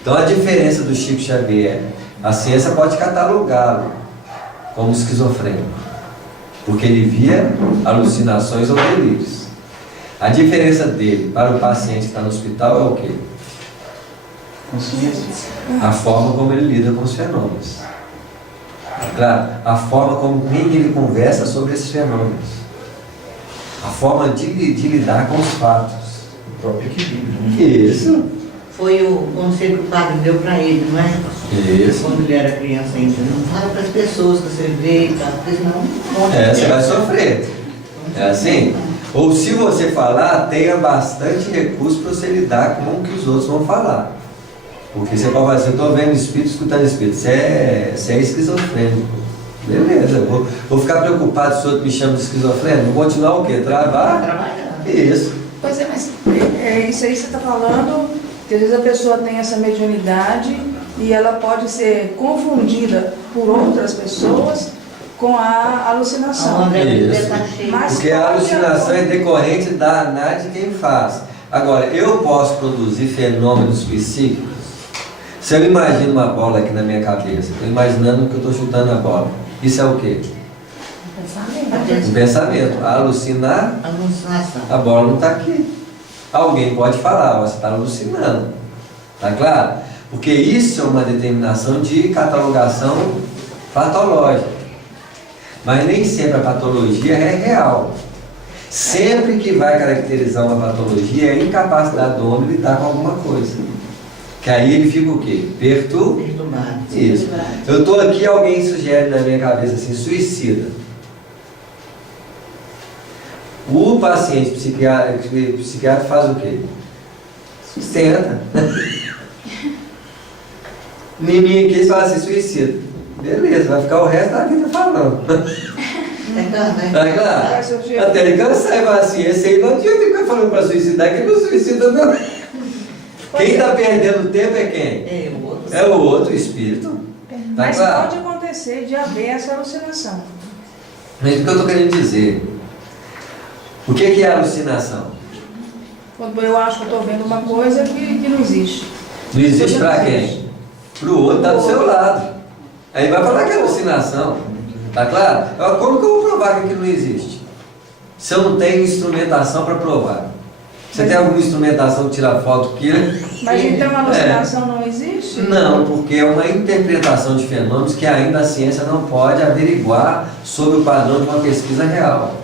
Então a diferença do Chico Xavier, a ciência pode catalogá-lo como esquizofrênico, porque ele via alucinações ou delírios. A diferença dele para o paciente que está no hospital é o quê? Consciência. A forma como ele lida com os fenômenos. Claro, a forma como ele conversa sobre esses fenômenos. A forma de lidar com os fatos. O próprio equilíbrio. Isso. Foi o conselho que o padre deu para ele, não é? Isso. Quando ele era criança ainda. Não fala para as pessoas que você vê e tal, porque senão vão Você vai sofrer. É assim? Ou se você falar, tenha bastante recurso para você lidar com o que os outros vão falar. Porque você pode falar assim, eu estou vendo espírito, escutando espírito. Você é esquizofrênico. Beleza, vou ficar preocupado se o outro me chama de esquizofrênico. Vou continuar o quê? Trabalhar? Isso. Pois é, mas isso aí você está falando, que às vezes a pessoa tem essa mediunidade e ela pode ser confundida por outras pessoas com a alucinação. Isso. Mas porque a alucinação é decorrente da análise de quem faz. Agora, eu posso produzir fenômenos psíquicos. Se eu imagino uma bola aqui na minha cabeça, estou imaginando que eu estou chutando a bola. Isso é o quê? Um pensamento. A alucinar, alucinação. a bola não está aqui. Alguém pode falar, você está alucinando. Está claro? Porque isso é uma determinação de catalogação patológica. Mas nem sempre a patologia é real. Sempre que vai caracterizar uma patologia é a incapacidade do homem de lidar com alguma coisa. Que aí ele fica o quê? Perturbado. Isso. Eu estou aqui, alguém sugere na minha cabeça assim, suicida. O paciente psiquiatra faz o quê? Sustenta. Menino aqui fala assim, suicida. Beleza, vai ficar o resto da vida falando. Tá claro? Até ele cansar e falar assim, esse aí não adianta ficar falando para suicidar, que ele não suicida não. Quem está perdendo tempo é quem? É o outro espírito. Tá Mas claro? pode acontecer de haver essa alucinação. Mas o que eu estou querendo dizer? O que é alucinação? Quando eu acho que estou vendo uma coisa que não existe. Não existe para quem? Para o outro, está do seu lado. Aí vai falar que é alucinação. Tá claro? Agora, como que eu vou provar que aquilo não existe? Se eu não tenho instrumentação para provar. Você tem alguma instrumentação que tira foto aqui, né? Mas então a alucinação não existe? Não, porque é uma interpretação de fenômenos que ainda a ciência não pode averiguar sobre o padrão de uma pesquisa real.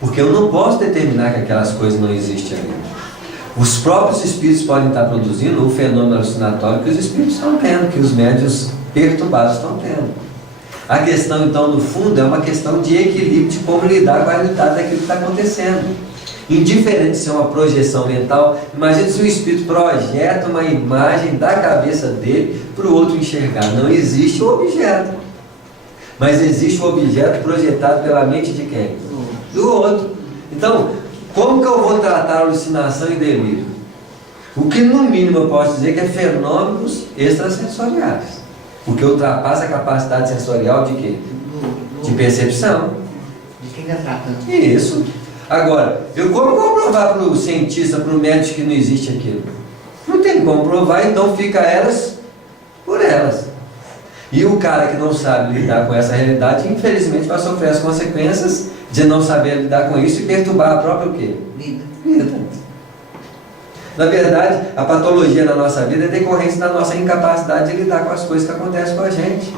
Porque eu não posso determinar que aquelas coisas não existem ali. Os próprios espíritos podem estar produzindo um fenômeno alucinatório que os espíritos estão tendo, que os médiuns perturbados estão tendo. A questão, então, no fundo, é uma questão de equilíbrio, de como lidar com a realidade daquilo que está acontecendo. Indiferente de ser uma projeção mental, imagine se o espírito projeta uma imagem da cabeça dele para o outro enxergar. Não existe o objeto, mas existe o objeto projetado pela mente de quem? Do outro. Então, como que eu vou tratar alucinação e delírio? O que no mínimo eu posso dizer que é fenômenos extrasensoriais, porque ultrapassa a capacidade sensorial de quê? De percepção. De quem está tratando. Isso. Agora, como eu vou provar para o cientista, para o médico que não existe aquilo? Não tem como provar, então fica elas por elas. E o cara que não sabe lidar com essa realidade, infelizmente vai sofrer as consequências de não saber lidar com isso e perturbar a própria o quê? Vida. Na verdade, a patologia na nossa vida é decorrência da nossa incapacidade de lidar com as coisas que acontecem com a gente.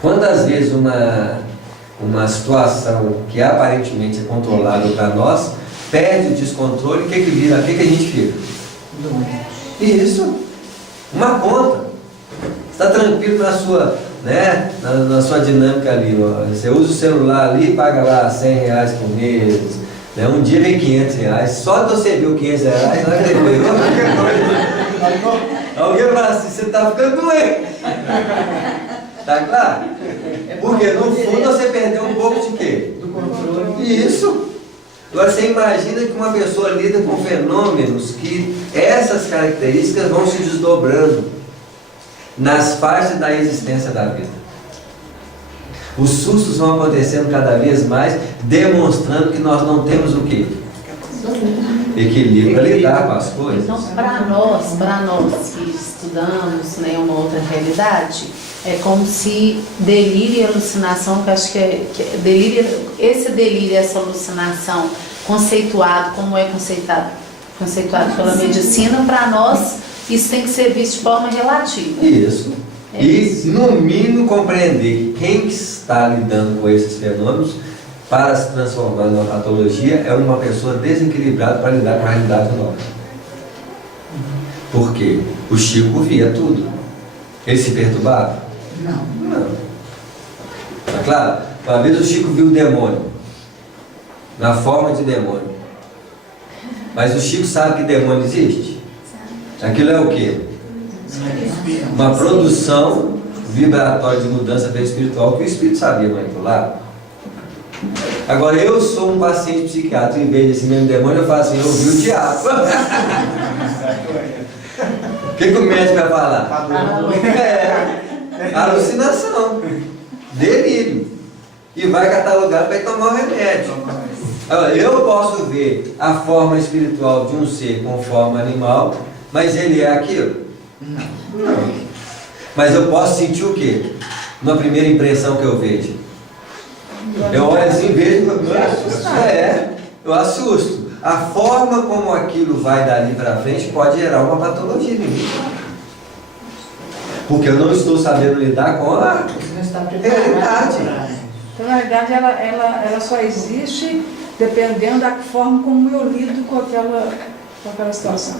Quantas vezes uma situação que aparentemente é controlável para nós perde o descontrole, o que vira? O que a gente fica? Isso. Uma conta. Você está tranquilo na sua, né, na sua dinâmica ali. Ó. Você usa o celular ali, paga lá R$100 por mês, Né? Um dia vem R$500, só de você ver o R$500, nós depois alguém fala assim, você está ficando doente. Tá claro? Porque no fundo você perdeu um pouco de quê? Do controle. Isso. Agora você imagina que uma pessoa lida com fenômenos que essas características vão se desdobrando nas fases da existência da vida. Os sustos vão acontecendo cada vez mais, demonstrando que nós não temos o quê? Equilíbrio para lidar com as coisas. Então, para nós que estudamos, né, uma outra realidade, é como se delírio e alucinação, que eu acho que esse delírio e essa alucinação conceituado, como é conceituado pela medicina, para nós isso tem que ser visto de forma relativa. Isso. É E, isso. no mínimo, compreender que quem está lidando com esses fenômenos, para se transformar numa patologia, é uma pessoa desequilibrada para lidar com a realidade nova. Por quê? O Chico via tudo. Ele se perturbava? Não. Não. Tá claro? Uma vez o Chico viu o demônio, na forma de demônio. Mas o Chico sabe que demônio existe? Aquilo é o quê? Uma produção vibratória de mudança espiritual que o Espírito sabia manipular. Agora, eu sou um paciente psiquiátrico, em vez desse mesmo demônio, eu falo assim, eu vi o diabo. O que o médico vai falar? Alucinação, delírio. E vai catalogar para ir tomar o remédio. Agora, eu posso ver a forma espiritual de um ser com forma animal, mas ele é aquilo? Não. Mas eu posso sentir o quê? Na primeira impressão que eu vejo. Eu olho assim, vejo, eu assusto. A forma como aquilo vai dali para frente pode gerar uma patologia em mim. Porque eu não estou sabendo lidar com a Você não está realidade. preparado. Então, na verdade, ela só existe dependendo da forma como eu lido com aquela situação.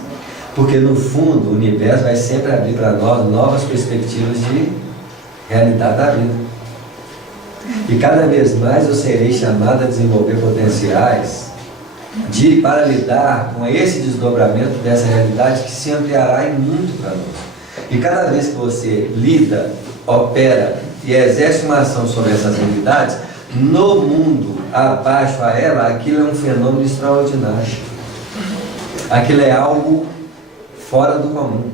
Porque no fundo o universo vai sempre abrir para nós novas perspectivas de realidade da vida. E cada vez mais eu serei chamado a desenvolver potenciais para lidar com esse desdobramento dessa realidade que se ampliará em muito para nós. E cada vez que você lida, opera e exerce uma ação sobre essas realidades, no mundo abaixo a ela, aquilo é um fenômeno extraordinário. Aquilo é algo fora do comum.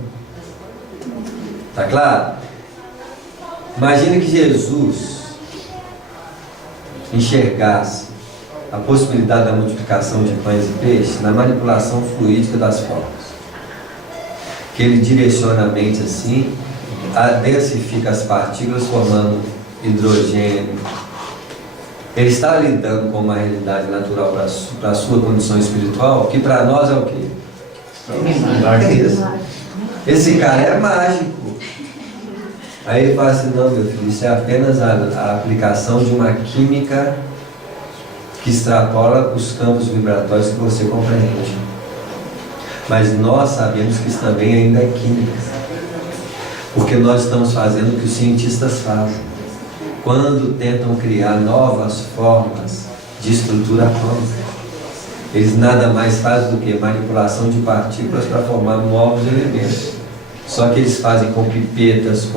Tá claro? Imagina que Jesus enxergasse a possibilidade da multiplicação de pães e peixes na manipulação fluídica das formas. Que ele direciona a mente assim, densifica as partículas formando hidrogênio. Ele está lidando com uma realidade natural para a sua condição espiritual, que para nós é o quê? É isso. Esse cara é mágico. Aí ele fala assim, não, meu filho, isso é apenas a aplicação de uma química que extrapola os campos vibratórios que você compreende. Mas nós sabemos que isso também ainda é química. Porque nós estamos fazendo o que os cientistas fazem quando tentam criar novas formas de estrutura quântica. Eles nada mais fazem do que manipulação de partículas para formar novos elementos. Só que eles fazem com pipetas,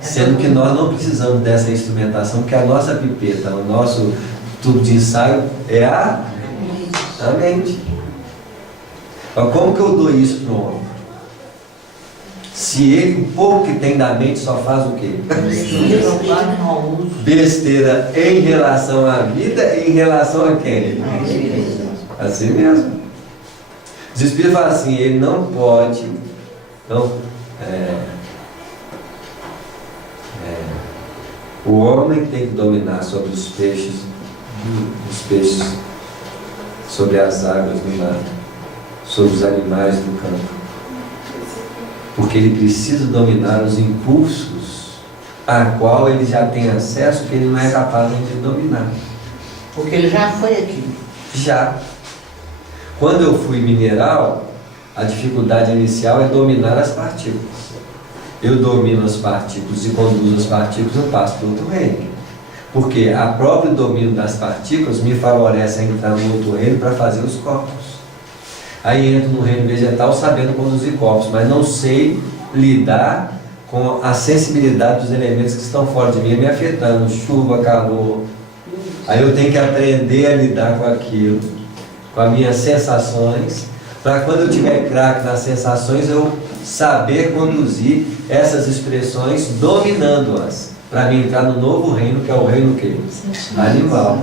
sendo que nós não precisamos dessa instrumentação, porque a nossa pipeta, o nosso tubo de ensaio é a mente. Então, como que eu dou isso para o homem? Se ele, o pouco que tem da mente, só faz o quê? Besteira em relação à vida e em relação a quem? Assim mesmo. Os Espíritos falam assim, ele não pode, o homem tem que dominar sobre os peixes, sobre as águas do mar, sobre os animais do campo. Porque ele precisa dominar os impulsos a qual ele já tem acesso, que ele não é capaz de dominar. Porque ele já foi aqui. Já. Quando eu fui mineral, a dificuldade inicial é dominar as partículas. Eu domino as partículas e conduzo as partículas, eu passo para outro reino. Porque a próprio domínio das partículas me favorece a entrar no outro reino para fazer os corpos. Aí entro no reino vegetal sabendo conduzir corpos, mas não sei lidar com a sensibilidade dos elementos que estão fora de mim, me afetando, chuva, calor. Aí eu tenho que aprender a lidar com aquilo, com as minhas sensações, para quando eu tiver craque nas sensações, eu saber conduzir essas expressões, dominando-as, para mim entrar no novo reino, que é o reino quê? Animal.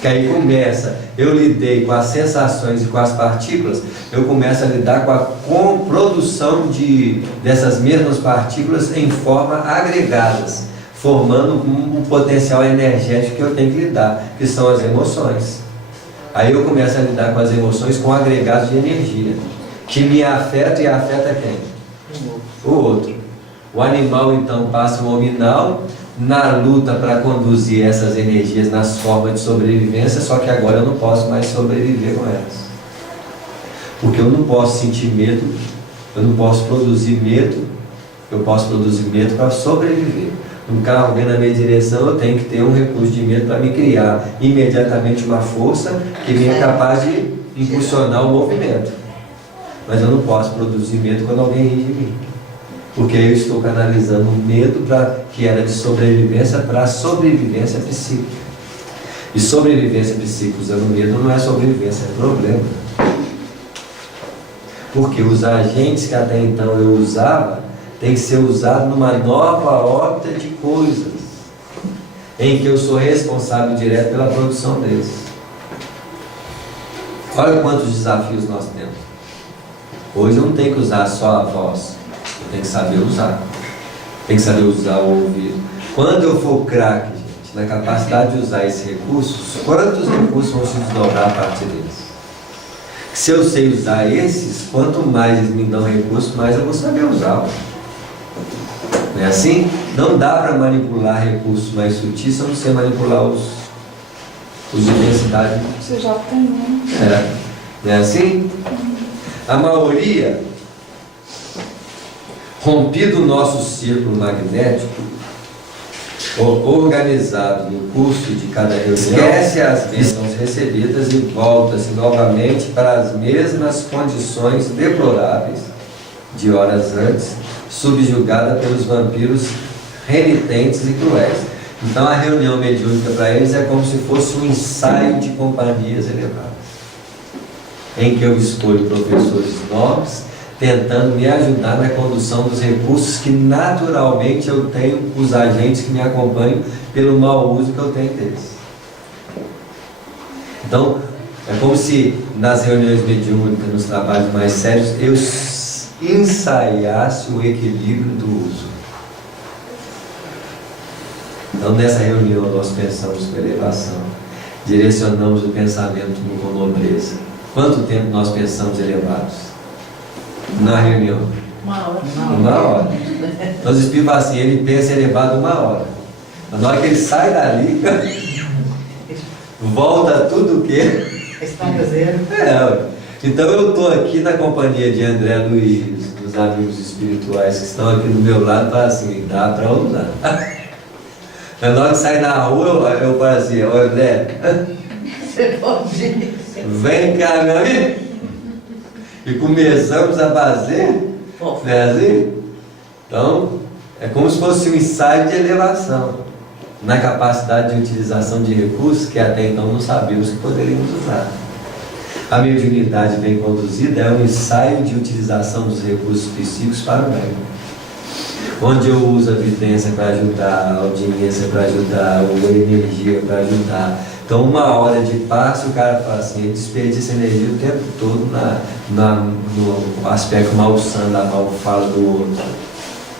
Que aí começa, eu lidei com as sensações e com as partículas, eu começo a lidar com a produção dessas mesmas partículas em forma agregadas, formando um potencial energético que eu tenho que lidar, que são as emoções. Aí eu começo a lidar com as emoções com agregados de energia, que me afeta e afeta quem? O outro. O animal então passa o hominal na luta para conduzir essas energias nas formas de sobrevivência, só que agora eu não posso mais sobreviver com elas. Porque eu não posso sentir medo, eu não posso produzir medo, eu posso produzir medo para sobreviver. Um carro vem na minha direção, eu tenho que ter um recurso de medo para me criar imediatamente uma força que me é capaz de impulsionar o movimento. Mas eu não posso produzir medo quando alguém ri de mim. Porque eu estou canalizando o medo que era de sobrevivência para sobrevivência psíquica. E sobrevivência psíquica usando medo não é sobrevivência, é problema. Porque os agentes que até então eu usava tem que ser usado numa nova órbita de coisas, em que eu sou responsável direto pela produção deles. Olha quantos desafios nós temos. Hoje eu não tenho que usar só a voz, eu tenho que saber usar. Tem que saber usar o ouvido. Quando eu for craque, gente, na capacidade de usar esses recursos, quantos recursos vão se desdobrar a partir deles? Se eu sei usar esses, quanto mais eles me dão recursos, mais eu vou saber usar. Não é assim? Não dá para manipular recursos mais sutis se eu não sei manipular os de densidade. Você já tem, né? Não é assim? A maioria, rompido o nosso círculo magnético, organizado no curso de cada reunião, esquece as bênçãos recebidas e volta-se novamente para as mesmas condições deploráveis de horas antes, subjugada pelos vampiros renitentes e cruéis. Então a reunião mediúnica para eles é como se fosse um ensaio de companhias elevadas, em que eu escolho professores novos, tentando me ajudar na condução dos recursos que naturalmente eu tenho, os agentes que me acompanham, pelo mau uso que eu tenho deles. Então, é como se nas reuniões mediúnicas, nos trabalhos mais sérios, eu ensaiasse o equilíbrio do uso. Então, nessa reunião nós pensamos com elevação, direcionamos o pensamento com nobreza. Quanto tempo nós pensamos elevados? Na reunião? 1 hora. 1 hora. Então os espíritos falam assim, ele pensa elevado 1 hora. Mas na hora que ele sai dali, volta tudo o quê? Estaca zero. Então eu estou aqui na companhia de André Luiz, dos amigos espirituais que estão aqui do meu lado, para assim, dá para usar. Mas na hora que sai na rua, eu falo assim, ô André, Você pode ir. vem cá, meu amigo. E começamos a fazer, não é assim? Então, é como se fosse um ensaio de elevação, na capacidade de utilização de recursos que até então não sabíamos que poderíamos usar. A mediunidade bem conduzida é um ensaio de utilização dos recursos psíquicos para o bem, onde eu uso a vidência para ajudar, a audiência para ajudar, a energia para ajudar. Então 1 hora de passe, o cara fala assim, ele desperdiça energia o tempo todo no aspecto malsano, da mal-fala do outro.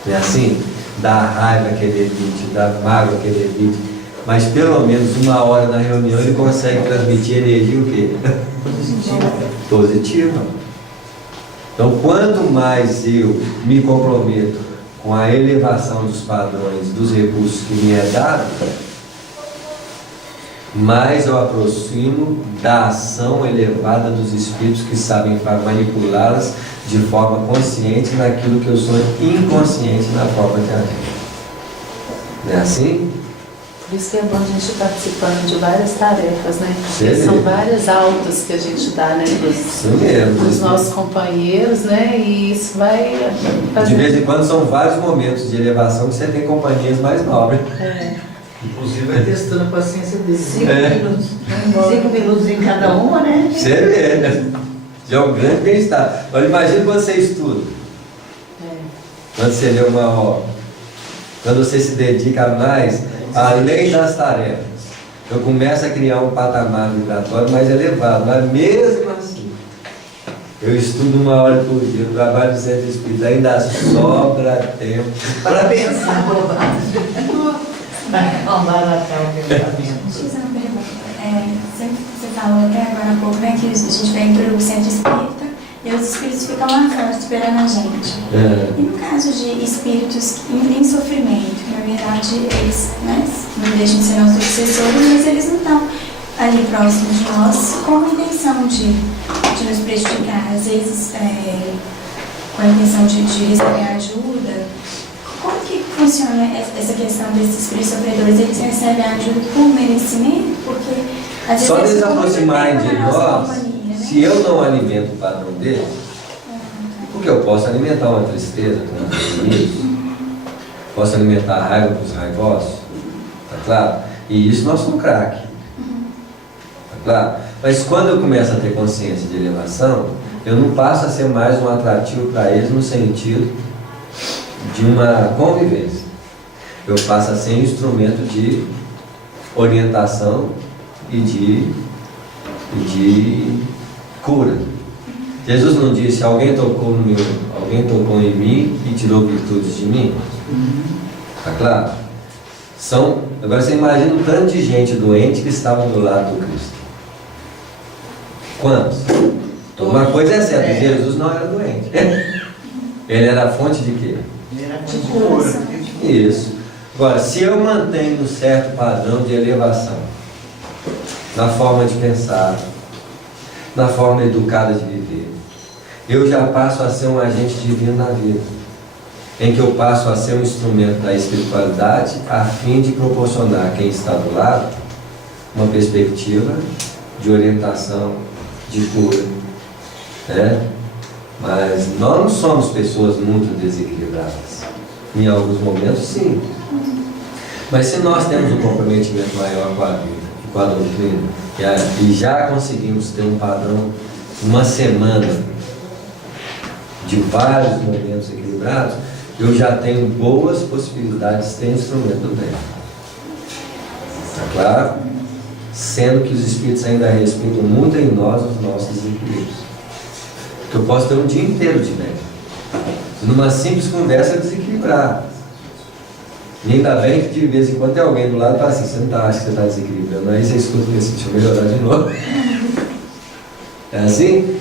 Não é assim? Da raiva que ele emite, da mágoa que ele emite. Mas pelo menos 1 hora na reunião ele consegue transmitir energia o quê? Positiva. Então quanto mais eu me comprometo com a elevação dos padrões, dos recursos que me é dado, mais eu aproximo da ação elevada dos espíritos que sabem manipulá-las de forma consciente naquilo que eu sou inconsciente na forma de agir. Não é assim? Por isso que é bom a gente ir participando de várias tarefas, né? Porque Sim. são várias altas que a gente dá, né? Isso mesmo. Para os nossos companheiros, né? E isso vai De fazer. vez em quando são vários momentos de elevação que você tem companhias mais nobres. Inclusive vai testando a paciência dele. 5 minutos em cada uma, né? Você vê, né? Já é um grande bem-estar. Agora imagina quando você estuda, quando você lê uma obra, quando você se dedica mais, além das tarefas. Eu começo a criar um patamar vibratório mais elevado, mas mesmo assim, eu estudo 1 hora por dia, eu trabalho no centro espírita, ainda sobra tempo. Para pensar bobagem. Não baratar o pensamento. Deixa eu fazer uma pergunta. Você falou até agora há pouco, né, que a gente vem para o centro espírita e os espíritos ficam lá fora esperando a gente. E no caso de espíritos em sofrimento, que na verdade eles, né, não deixam de ser nossos obsessores, mas eles não estão ali próximos de nós com a intenção de nos prejudicar, às vezes com a intenção de receber ajuda. Como que funciona essa questão desses espíritos sofredores? Eles recebem ajuda por merecimento? Porque às vezes Só eles eles ficam muito aproximarem tempo de na nossa nós, companhia, né? se eu não alimento o padrão deles, porque eu posso alimentar uma tristeza com os inimigos, posso alimentar a raiva com os raivosos, tá claro? E isso nós somos craque, tá claro? Mas quando eu começo a ter consciência de elevação, eu não passo a ser mais um atrativo para eles no sentido de uma convivência. Eu passo a ser instrumento de orientação e de cura. Jesus não disse, alguém tocou em mim e tirou virtudes de mim? Tá claro? Agora você imagina um tanto de gente doente que estava do lado do Cristo. Quantos? Uma coisa é certa, Jesus não era doente. Ele era a fonte de quê? De cura. Isso. Agora, se eu mantenho um certo padrão de elevação na forma de pensar, na forma educada de viver, eu já passo a ser um agente divino na vida, em que eu passo a ser um instrumento da espiritualidade a fim de proporcionar a quem está do lado uma perspectiva de orientação, de cura, né? Mas nós não somos pessoas muito desequilibradas. Em alguns momentos, sim. Mas se nós temos um comprometimento maior com a vida e com a doutrina, e já conseguimos ter um padrão, uma semana de vários momentos equilibrados, eu já tenho boas possibilidades de ter instrumento do bem. Está claro? Sendo que os espíritos ainda respeitam muito em nós os nossos desequilíbrios. Que eu posso ter um dia inteiro de bem. E numa simples conversa desequilibrar. E ainda bem que de vez em quando tem alguém do lado e fala assim, você não acha que você está desequilibrando, aí você escuta e assim, deixa eu melhorar de novo. É assim?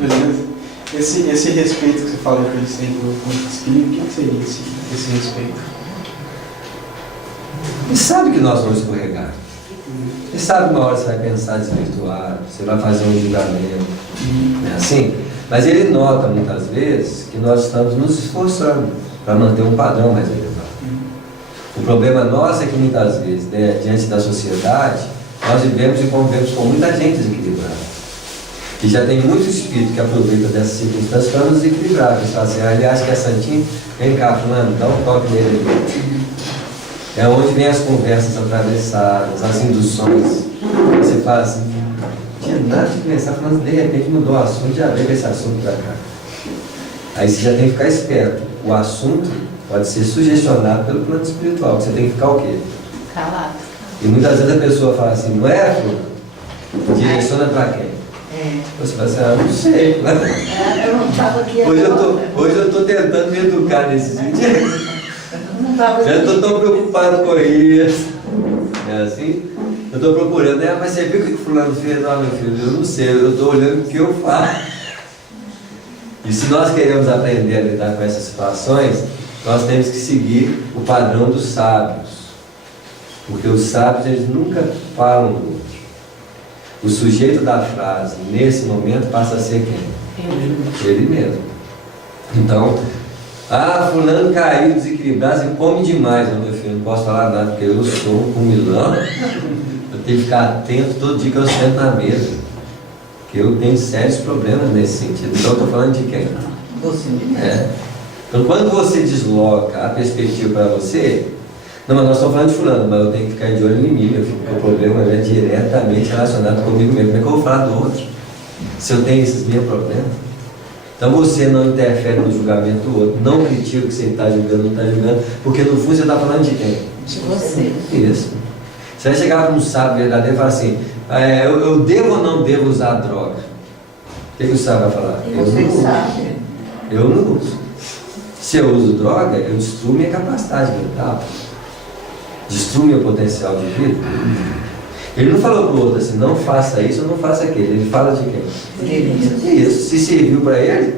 Beleza. Esse respeito que você falou que eles têm pelo espírito, o que seria esse respeito? E sabe que nós vamos escorregar. E sabe uma hora você vai pensar desvirtuado, você vai fazer um julgamento, não é assim? Mas ele nota muitas vezes que nós estamos nos esforçando para manter um padrão mais elevado. O problema nosso é que muitas vezes, né, diante da sociedade, nós vivemos e convivemos com muita gente desequilibrada. E já tem muito espírito que aproveita dessas circunstâncias para nos equilibrar. Eles falam assim, ele acha que é santinho, vem cá, fulano, dá um toque nele ali. É onde vem as conversas atravessadas, as induções. Você fala assim, não tinha nada de pensar, falando, de repente mudou o assunto, já veio esse assunto para cá. Aí você já tem que ficar esperto. O assunto pode ser sugestionado pelo plano espiritual. Você tem que ficar o quê? Calado. E muitas vezes a pessoa fala assim, não é, Flor? Direciona para quem? Você fala assim, não sei. Eu não estava aqui Hoje eu estou tentando me educar nesse sentido. Já estou tão preocupado com isso. É assim? Eu estou procurando, mas você viu o que o fulano fez? Não, meu filho, eu não sei, eu estou olhando o que eu faço. E se nós queremos aprender a lidar com essas situações, nós temos que seguir o padrão dos sábios. Porque os sábios, eles nunca falam do outro. O sujeito da frase, nesse momento, passa a ser quem? Ele mesmo. Então, Ah, fulano caiu, desequilibrado e come demais. Não, meu filho, não posso falar nada, porque eu sou um comilão. Eu tenho que ficar atento todo dia que eu sento na mesa. Porque eu tenho sérios problemas nesse sentido. Então eu estou falando de quem? Você. Então quando você desloca a perspectiva para você, não, mas nós estamos falando de fulano, mas eu tenho que ficar de olho em mim, meu filho, porque o problema é diretamente relacionado comigo mesmo. Como é que eu vou falar do outro? Se eu tenho esses meus problemas? Então você não interfere no julgamento do outro, não critica o que você está julgando, não está julgando, porque no fundo você está falando de quem? De você. Isso. Você vai chegar para um sábio verdadeiro e falar assim, eu devo ou não devo usar droga? O que o sábio vai falar? Eu não uso. Se eu uso droga, eu destruo minha capacidade mental, destruo meu potencial de vida. Ele não falou para o outro assim, não faça isso ou não faça aquilo. Ele fala de quem? Isso. Se serviu para ele,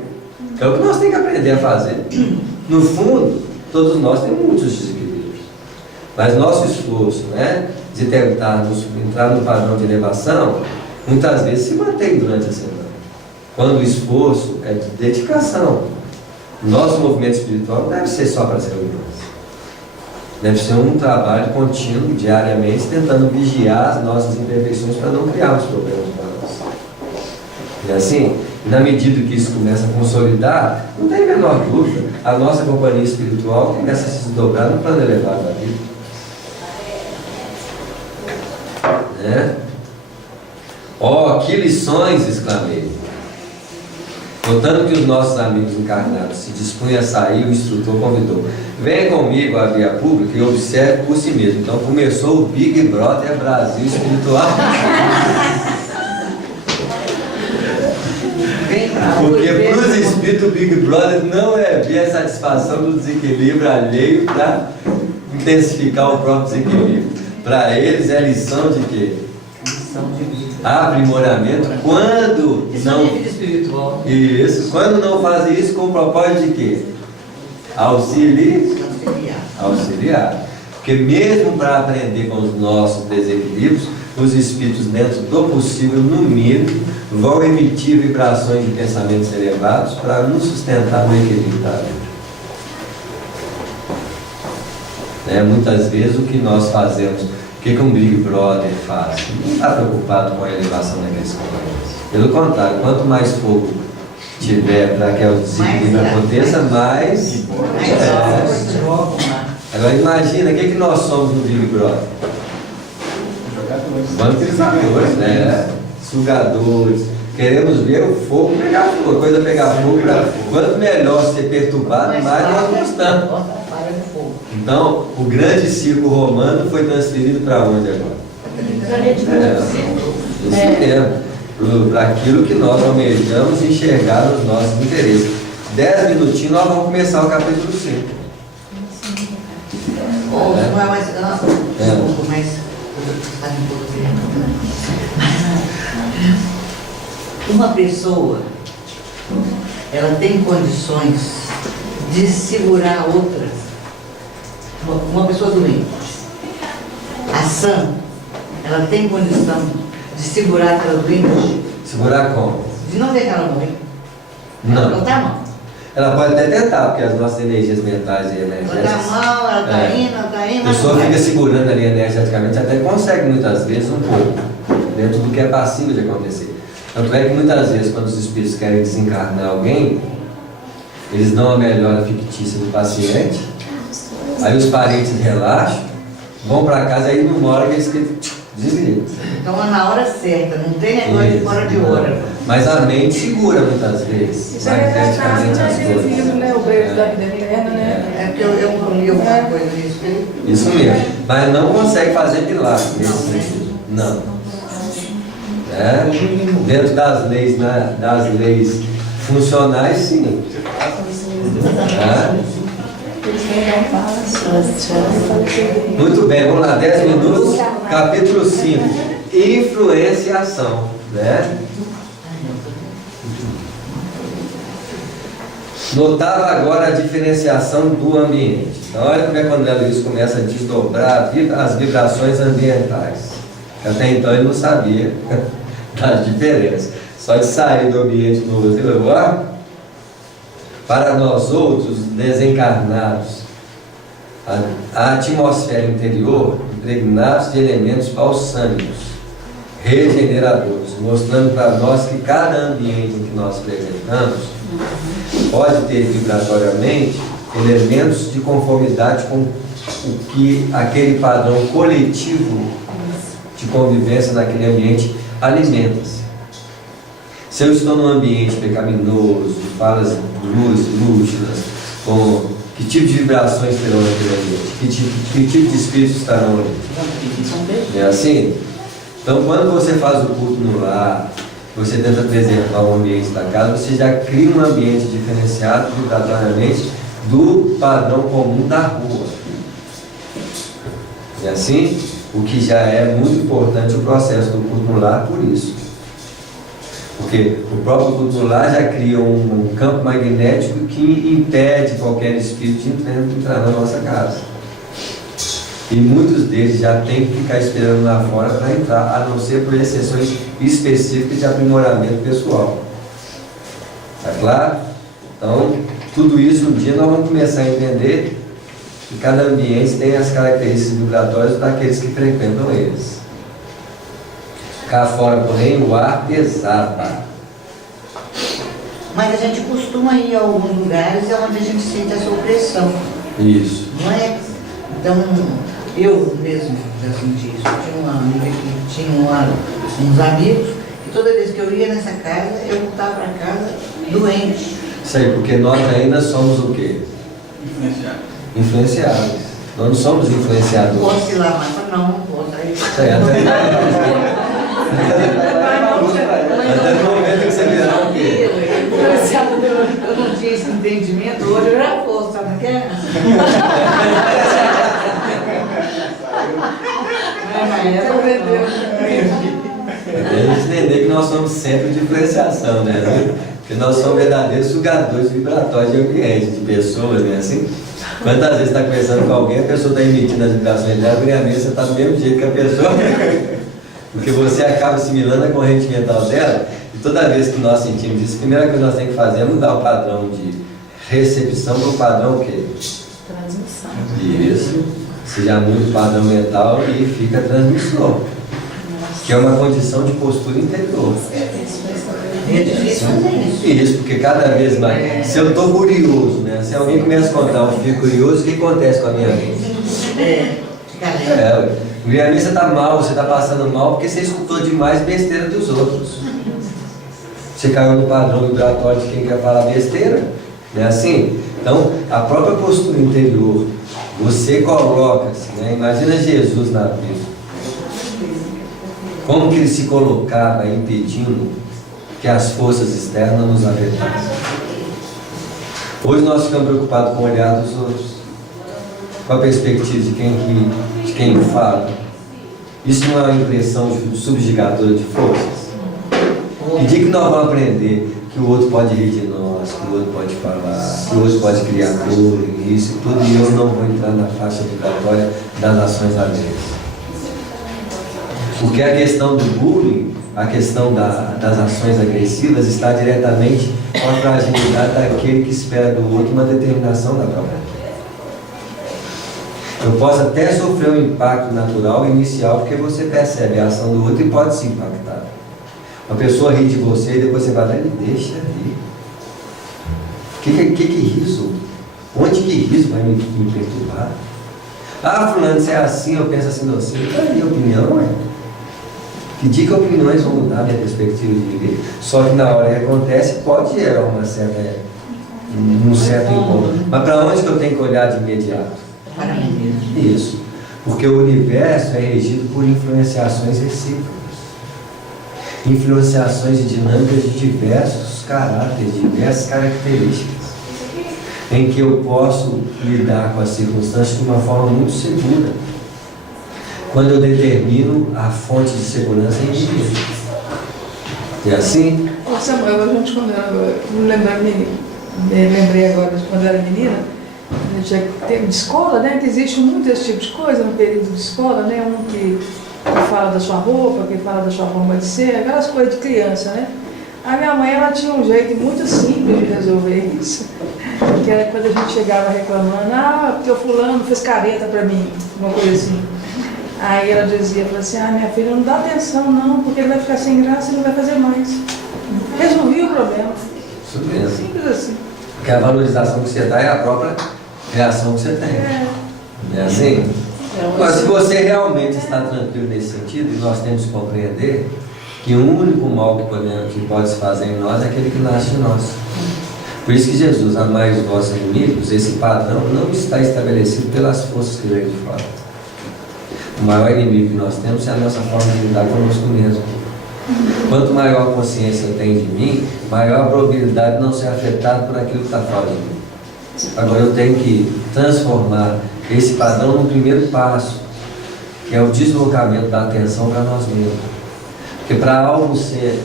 é o que nós temos que aprender a fazer. No fundo, todos nós temos muitos desequilíbrios. Mas nosso esforço, de tentar entrar no padrão de elevação, muitas vezes se mantém durante a semana. Quando o esforço é de dedicação. Nosso movimento espiritual não deve ser só para as reuniões. Deve ser um trabalho contínuo, diariamente, tentando vigiar as nossas imperfeições para não criarmos problemas para nós. E assim, na medida que isso começa a consolidar, não tem a menor dúvida, a nossa companhia espiritual começa a se desdobrar no plano elevado da vida. Que lições, exclamei. Notando que os nossos amigos encarnados se dispunham a sair, o instrutor convidou: venha comigo à via pública e observe por si mesmo. Então começou o Big Brother Brasil Espiritual. Porque para os espíritos o Big Brother não é ver a satisfação do desequilíbrio alheio para intensificar o próprio desequilíbrio. Para eles é lição de quê? Lição de vida. Aprimoramento. Quando não... de vida espiritual. Isso. Quando não fazem isso com o propósito de quê? Auxiliar. Porque mesmo para aprender com os nossos desequilíbrios, os espíritos, dentro do possível, no mínimo, vão emitir vibrações de pensamentos elevados para nos sustentar no equilíbrio da vida. Muitas vezes o que nós fazemos, o que um Big Brother faz? Não está preocupado com a elevação daqueles companheiros. Pelo contrário, quanto mais fogo tiver para que o desequilíbrio aconteça, mais. Agora imagina, o que nós somos no Big Brother? Vampirizadores, sugadores. Queremos ver o fogo pegar fogo, a coisa pegar fogo. Quanto melhor ser perturbado, mais nós gostamos. Então, o grande circo romano foi transferido para onde agora? Isso mesmo. Para aquilo que nós almejamos enxergar nos nossos interesses. 10 minutinhos nós vamos começar o capítulo 5. Não é mais. Desculpa, mas. Uma pessoa, ela tem condições de segurar a outra. Uma pessoa doente, a sã, ela tem condição de segurar aquela doente? Segurar como? De não deixar ela morrer? Não. Ela tá mal. Ela pode até tentar, porque as nossas energias mentais e energéticas... Ela tá mal, ela tá indo, A pessoa fica segurando ali energeticamente, até consegue muitas vezes um pouco, dentro do que é passível de acontecer. Tanto é que muitas vezes, quando os espíritos querem desencarnar alguém, eles dão a melhora fictícia do paciente, aí os parentes relaxam, vão para casa, aí numa hora que eles desligam. Então é na hora certa, não tem negócio de fora de hora. Mas a mente segura muitas vezes. Isso é exatamente aquele livro, o beijo da vida eterna, É porque eu li alguma coisa disso. Isso mesmo. Mas não consegue fazer milagre nesse sentido. Não. Dentro das leis funcionais, sim. Muito bem, vamos lá, 10 minutos, capítulo 5, influenciação, Notava agora a diferenciação do ambiente. Então, olha como é quando a Luiz começa a desdobrar as vibrações ambientais. Até então ele não sabia das diferenças. Só de sair do ambiente novo, Para nós outros, desencarnados, a atmosfera interior impregnados de elementos balsâmicos, regeneradores, mostrando para nós que cada ambiente em que nós frequentamos pode ter vibratoriamente elementos de conformidade com o que aquele padrão coletivo de convivência naquele ambiente alimenta-se. Se eu estou num ambiente pecaminoso, de falas lúcidas, com que tipo de vibrações terão naquele ambiente? Que tipo de espíritos estarão ali? É assim? Então, quando você faz o culto no lar, você tenta preservar o ambiente da casa, você já cria um ambiente diferenciado vibratoriamente do padrão comum da rua. E assim, o que já é muito importante o processo do culto no lar por isso. Porque o próprio culto no lar já cria um campo magnético que impede qualquer espírito de entrar na nossa casa. E muitos deles já têm que ficar esperando lá fora para entrar, a não ser por exceções específicas de aprimoramento pessoal. Tá claro? Então, tudo isso um dia nós vamos começar a entender que cada ambiente tem as características vibratórias daqueles que frequentam eles. Cá fora, porém, o ar pesava. Mas a gente costuma ir a alguns lugares onde a gente sente essa opressão. Isso. Não é? Então, eu mesmo já senti isso. Eu tinha uma amiga que tinha uns amigos, que toda vez que eu ia nessa casa, eu voltava para casa doente. Isso aí, porque nós ainda somos o quê? Influenciáveis. Nós não somos influenciadores. Posso ir lá, mas não posso ir. Isso aí, até no momento que você virar o quê? Eu não tinha esse entendimento, hoje eu já posso, sabe o que é? Tem que entender que nós somos sempre de influenciação, né? Porque nós somos verdadeiros sugadores vibratórios de ambiente, de pessoas, né? Assim, quantas vezes está conversando com alguém, a pessoa está emitindo as vibrações dela, e você está do mesmo jeito que a pessoa, porque você acaba assimilando a corrente mental dela, e toda vez que nós sentimos isso, a primeira coisa que nós temos que fazer é mudar o padrão de recepção para o padrão o quê? Transmissão. Isso. Você já muda o padrão mental e fica transmissor, que é uma condição de postura interior. É difícil fazer isso. Isso, porque cada vez mais, se eu estou curioso, né? Se alguém começa a contar, eu fico curioso, o que acontece com a minha mente? Minha mente, você está mal, você está passando mal porque você escutou demais besteira dos outros. Você caiu no padrão vibratório de quem quer falar besteira, não é assim? Então, a própria postura interior, você coloca-se, né? Imagina Jesus na vida. Como que ele se colocava impedindo que as forças externas nos afetassem? Hoje nós ficamos preocupados com o olhar dos outros, com a perspectiva de quem fala. Isso não é uma impressão subjugadora de forças? E de que nós vamos aprender que o outro pode rir de nós, que o outro pode falar, que o outro pode criar bullying, isso e tudo, e eu não vou entrar na faixa vibratória das ações alheias. Porque a questão do bullying, a questão das ações agressivas está diretamente com a fragilidade daquele que espera do outro uma determinação da própria vida. Eu posso até sofrer um impacto natural inicial porque você percebe a ação do outro e pode se impactar. Uma pessoa ri de você e depois você vai lá e deixa rir. Que riso? Onde que riso vai me perturbar? Ah, fulano, você é assim, eu penso assim de você. Qual é a minha opinião, Que dia que opiniões vão mudar a minha perspectiva de viver? Só que na hora que acontece pode gerar um certo incômodo. Mas para onde que eu tenho que olhar de imediato? Para mim mesmo. Isso. Porque o universo é regido por influenciações recíprocas. Influenciações de dinâmicas de diversos caráteres, diversas características, em que eu posso lidar com as circunstâncias de uma forma muito segura, quando eu determino a fonte de segurança em mim mesmo. E assim? Samuel, eu lembrei agora de quando eu era menina, a gente tem de escola, né? Que existe muito esse tipo de coisa no período de escola, né? Um que fala da sua roupa, que fala da sua forma de ser, aquelas coisas de criança, né? A minha mãe, ela tinha um jeito muito simples de resolver isso. Que é quando a gente chegava reclamando, porque o fulano fez careta pra mim, uma coisa assim. Aí ela dizia, falou assim, minha filha, não dá atenção não, porque ele vai ficar sem graça e não vai fazer mais. Resolvi o problema. Isso mesmo. Simples assim. Porque a valorização que você dá é a própria reação que você tem. É assim? Mas se você realmente está tranquilo nesse sentido, e nós temos que compreender que o único mal que pode se fazer em nós é aquele que nasce em nós. Por isso que Jesus, amai os vossos inimigos, esse padrão não está estabelecido pelas forças que vêm de fora. O maior inimigo que nós temos é a nossa forma de lidar conosco mesmo. Quanto maior a consciência eu tenho de mim, maior a probabilidade de não ser afetado por aquilo que está fora de mim. Agora eu tenho que transformar esse padrão no primeiro passo, que é o deslocamento da atenção para nós mesmos. Porque para algo ser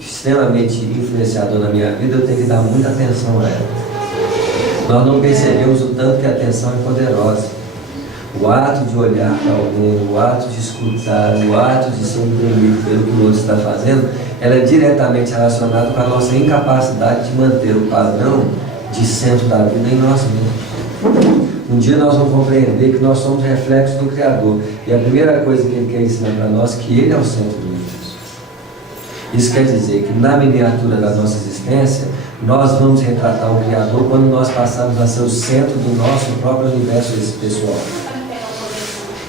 extremamente influenciador na minha vida, eu tenho que dar muita atenção a ela. Nós não percebemos o tanto que a atenção é poderosa. O ato de olhar para alguém, o ato de escutar, o ato de ser entendido pelo que o outro está fazendo, ela é diretamente relacionada com a nossa incapacidade de manter o padrão de centro da vida em nós mesmos. Um dia nós vamos compreender que nós somos reflexos do Criador. E a primeira coisa que Ele quer ensinar para nós é que Ele é o centro do universo. Isso quer dizer que na miniatura da nossa existência, nós vamos retratar o Criador quando nós passarmos a ser o centro do nosso próprio universo pessoal.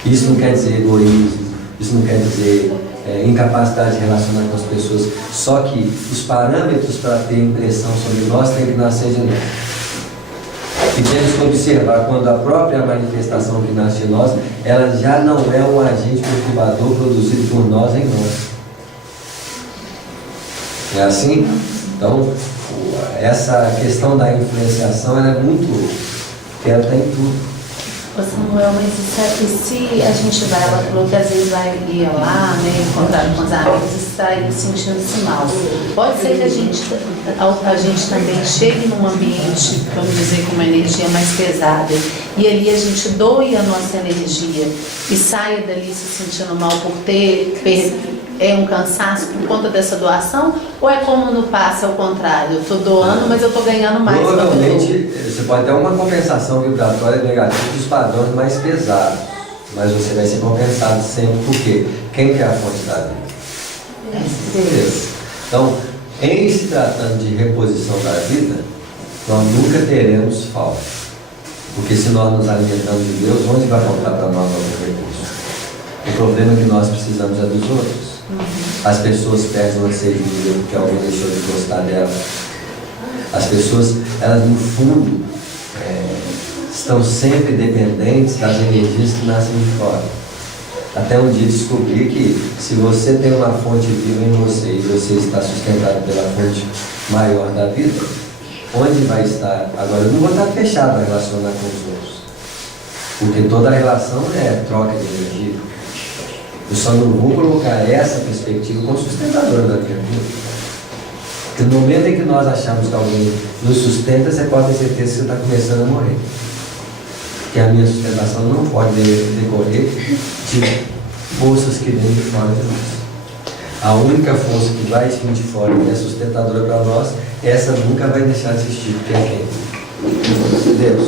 Isso não quer dizer egoísmo, isso não quer dizer incapacidade de relacionar com as pessoas. Só que os parâmetros para ter impressão sobre nós têm que nascer de nós. E temos que observar quando a própria manifestação que nasce de nós, ela já não é um agente perturbador produzido por nós em nós. É assim? Então, essa questão da influenciação, ela é muito... que ela está em tudo. Ô Samuel, mas e se a gente vai, ela falou que às vezes ia lá, né, encontrar com os amigos e sair sentindo-se mal. Pode ser que a gente também chegue num ambiente, vamos dizer, com uma energia mais pesada, e ali a gente doe a nossa energia e saia dali se sentindo mal por ter um cansaço por conta dessa doação, ou é como no passe ao contrário? Eu estou doando, mas eu estou ganhando mais. Provavelmente você pode ter uma compensação vibratória negativa dos padrões mais pesados, mas você vai ser compensado sempre, porque quem que é a fonte da vida? Deus. Então, em se tratando de reposição da vida, nós nunca teremos falta, porque se nós nos alimentamos de Deus, onde vai voltar para nós algum recurso? O problema é que nós precisamos é dos outros. As pessoas perdem uma sede de vida porque alguém deixou de gostar dela. As pessoas, elas no fundo, estão sempre dependentes das energias que nascem de fora. Até um dia descobri que se você tem uma fonte viva em você e você está sustentado pela fonte maior da vida, onde vai estar? Agora, eu não vou estar fechado a relacionar com os outros, porque toda relação é troca de energia. Eu só não vou colocar essa perspectiva como sustentadora da minha vida. Porque no momento em que nós achamos que alguém nos sustenta, você pode ter certeza que você está começando a morrer. Porque a minha sustentação não pode decorrer de forças que vêm de fora de nós. A única força que vai vir de fora e é sustentadora para nós, essa nunca vai deixar de existir, porque é quem? Deus.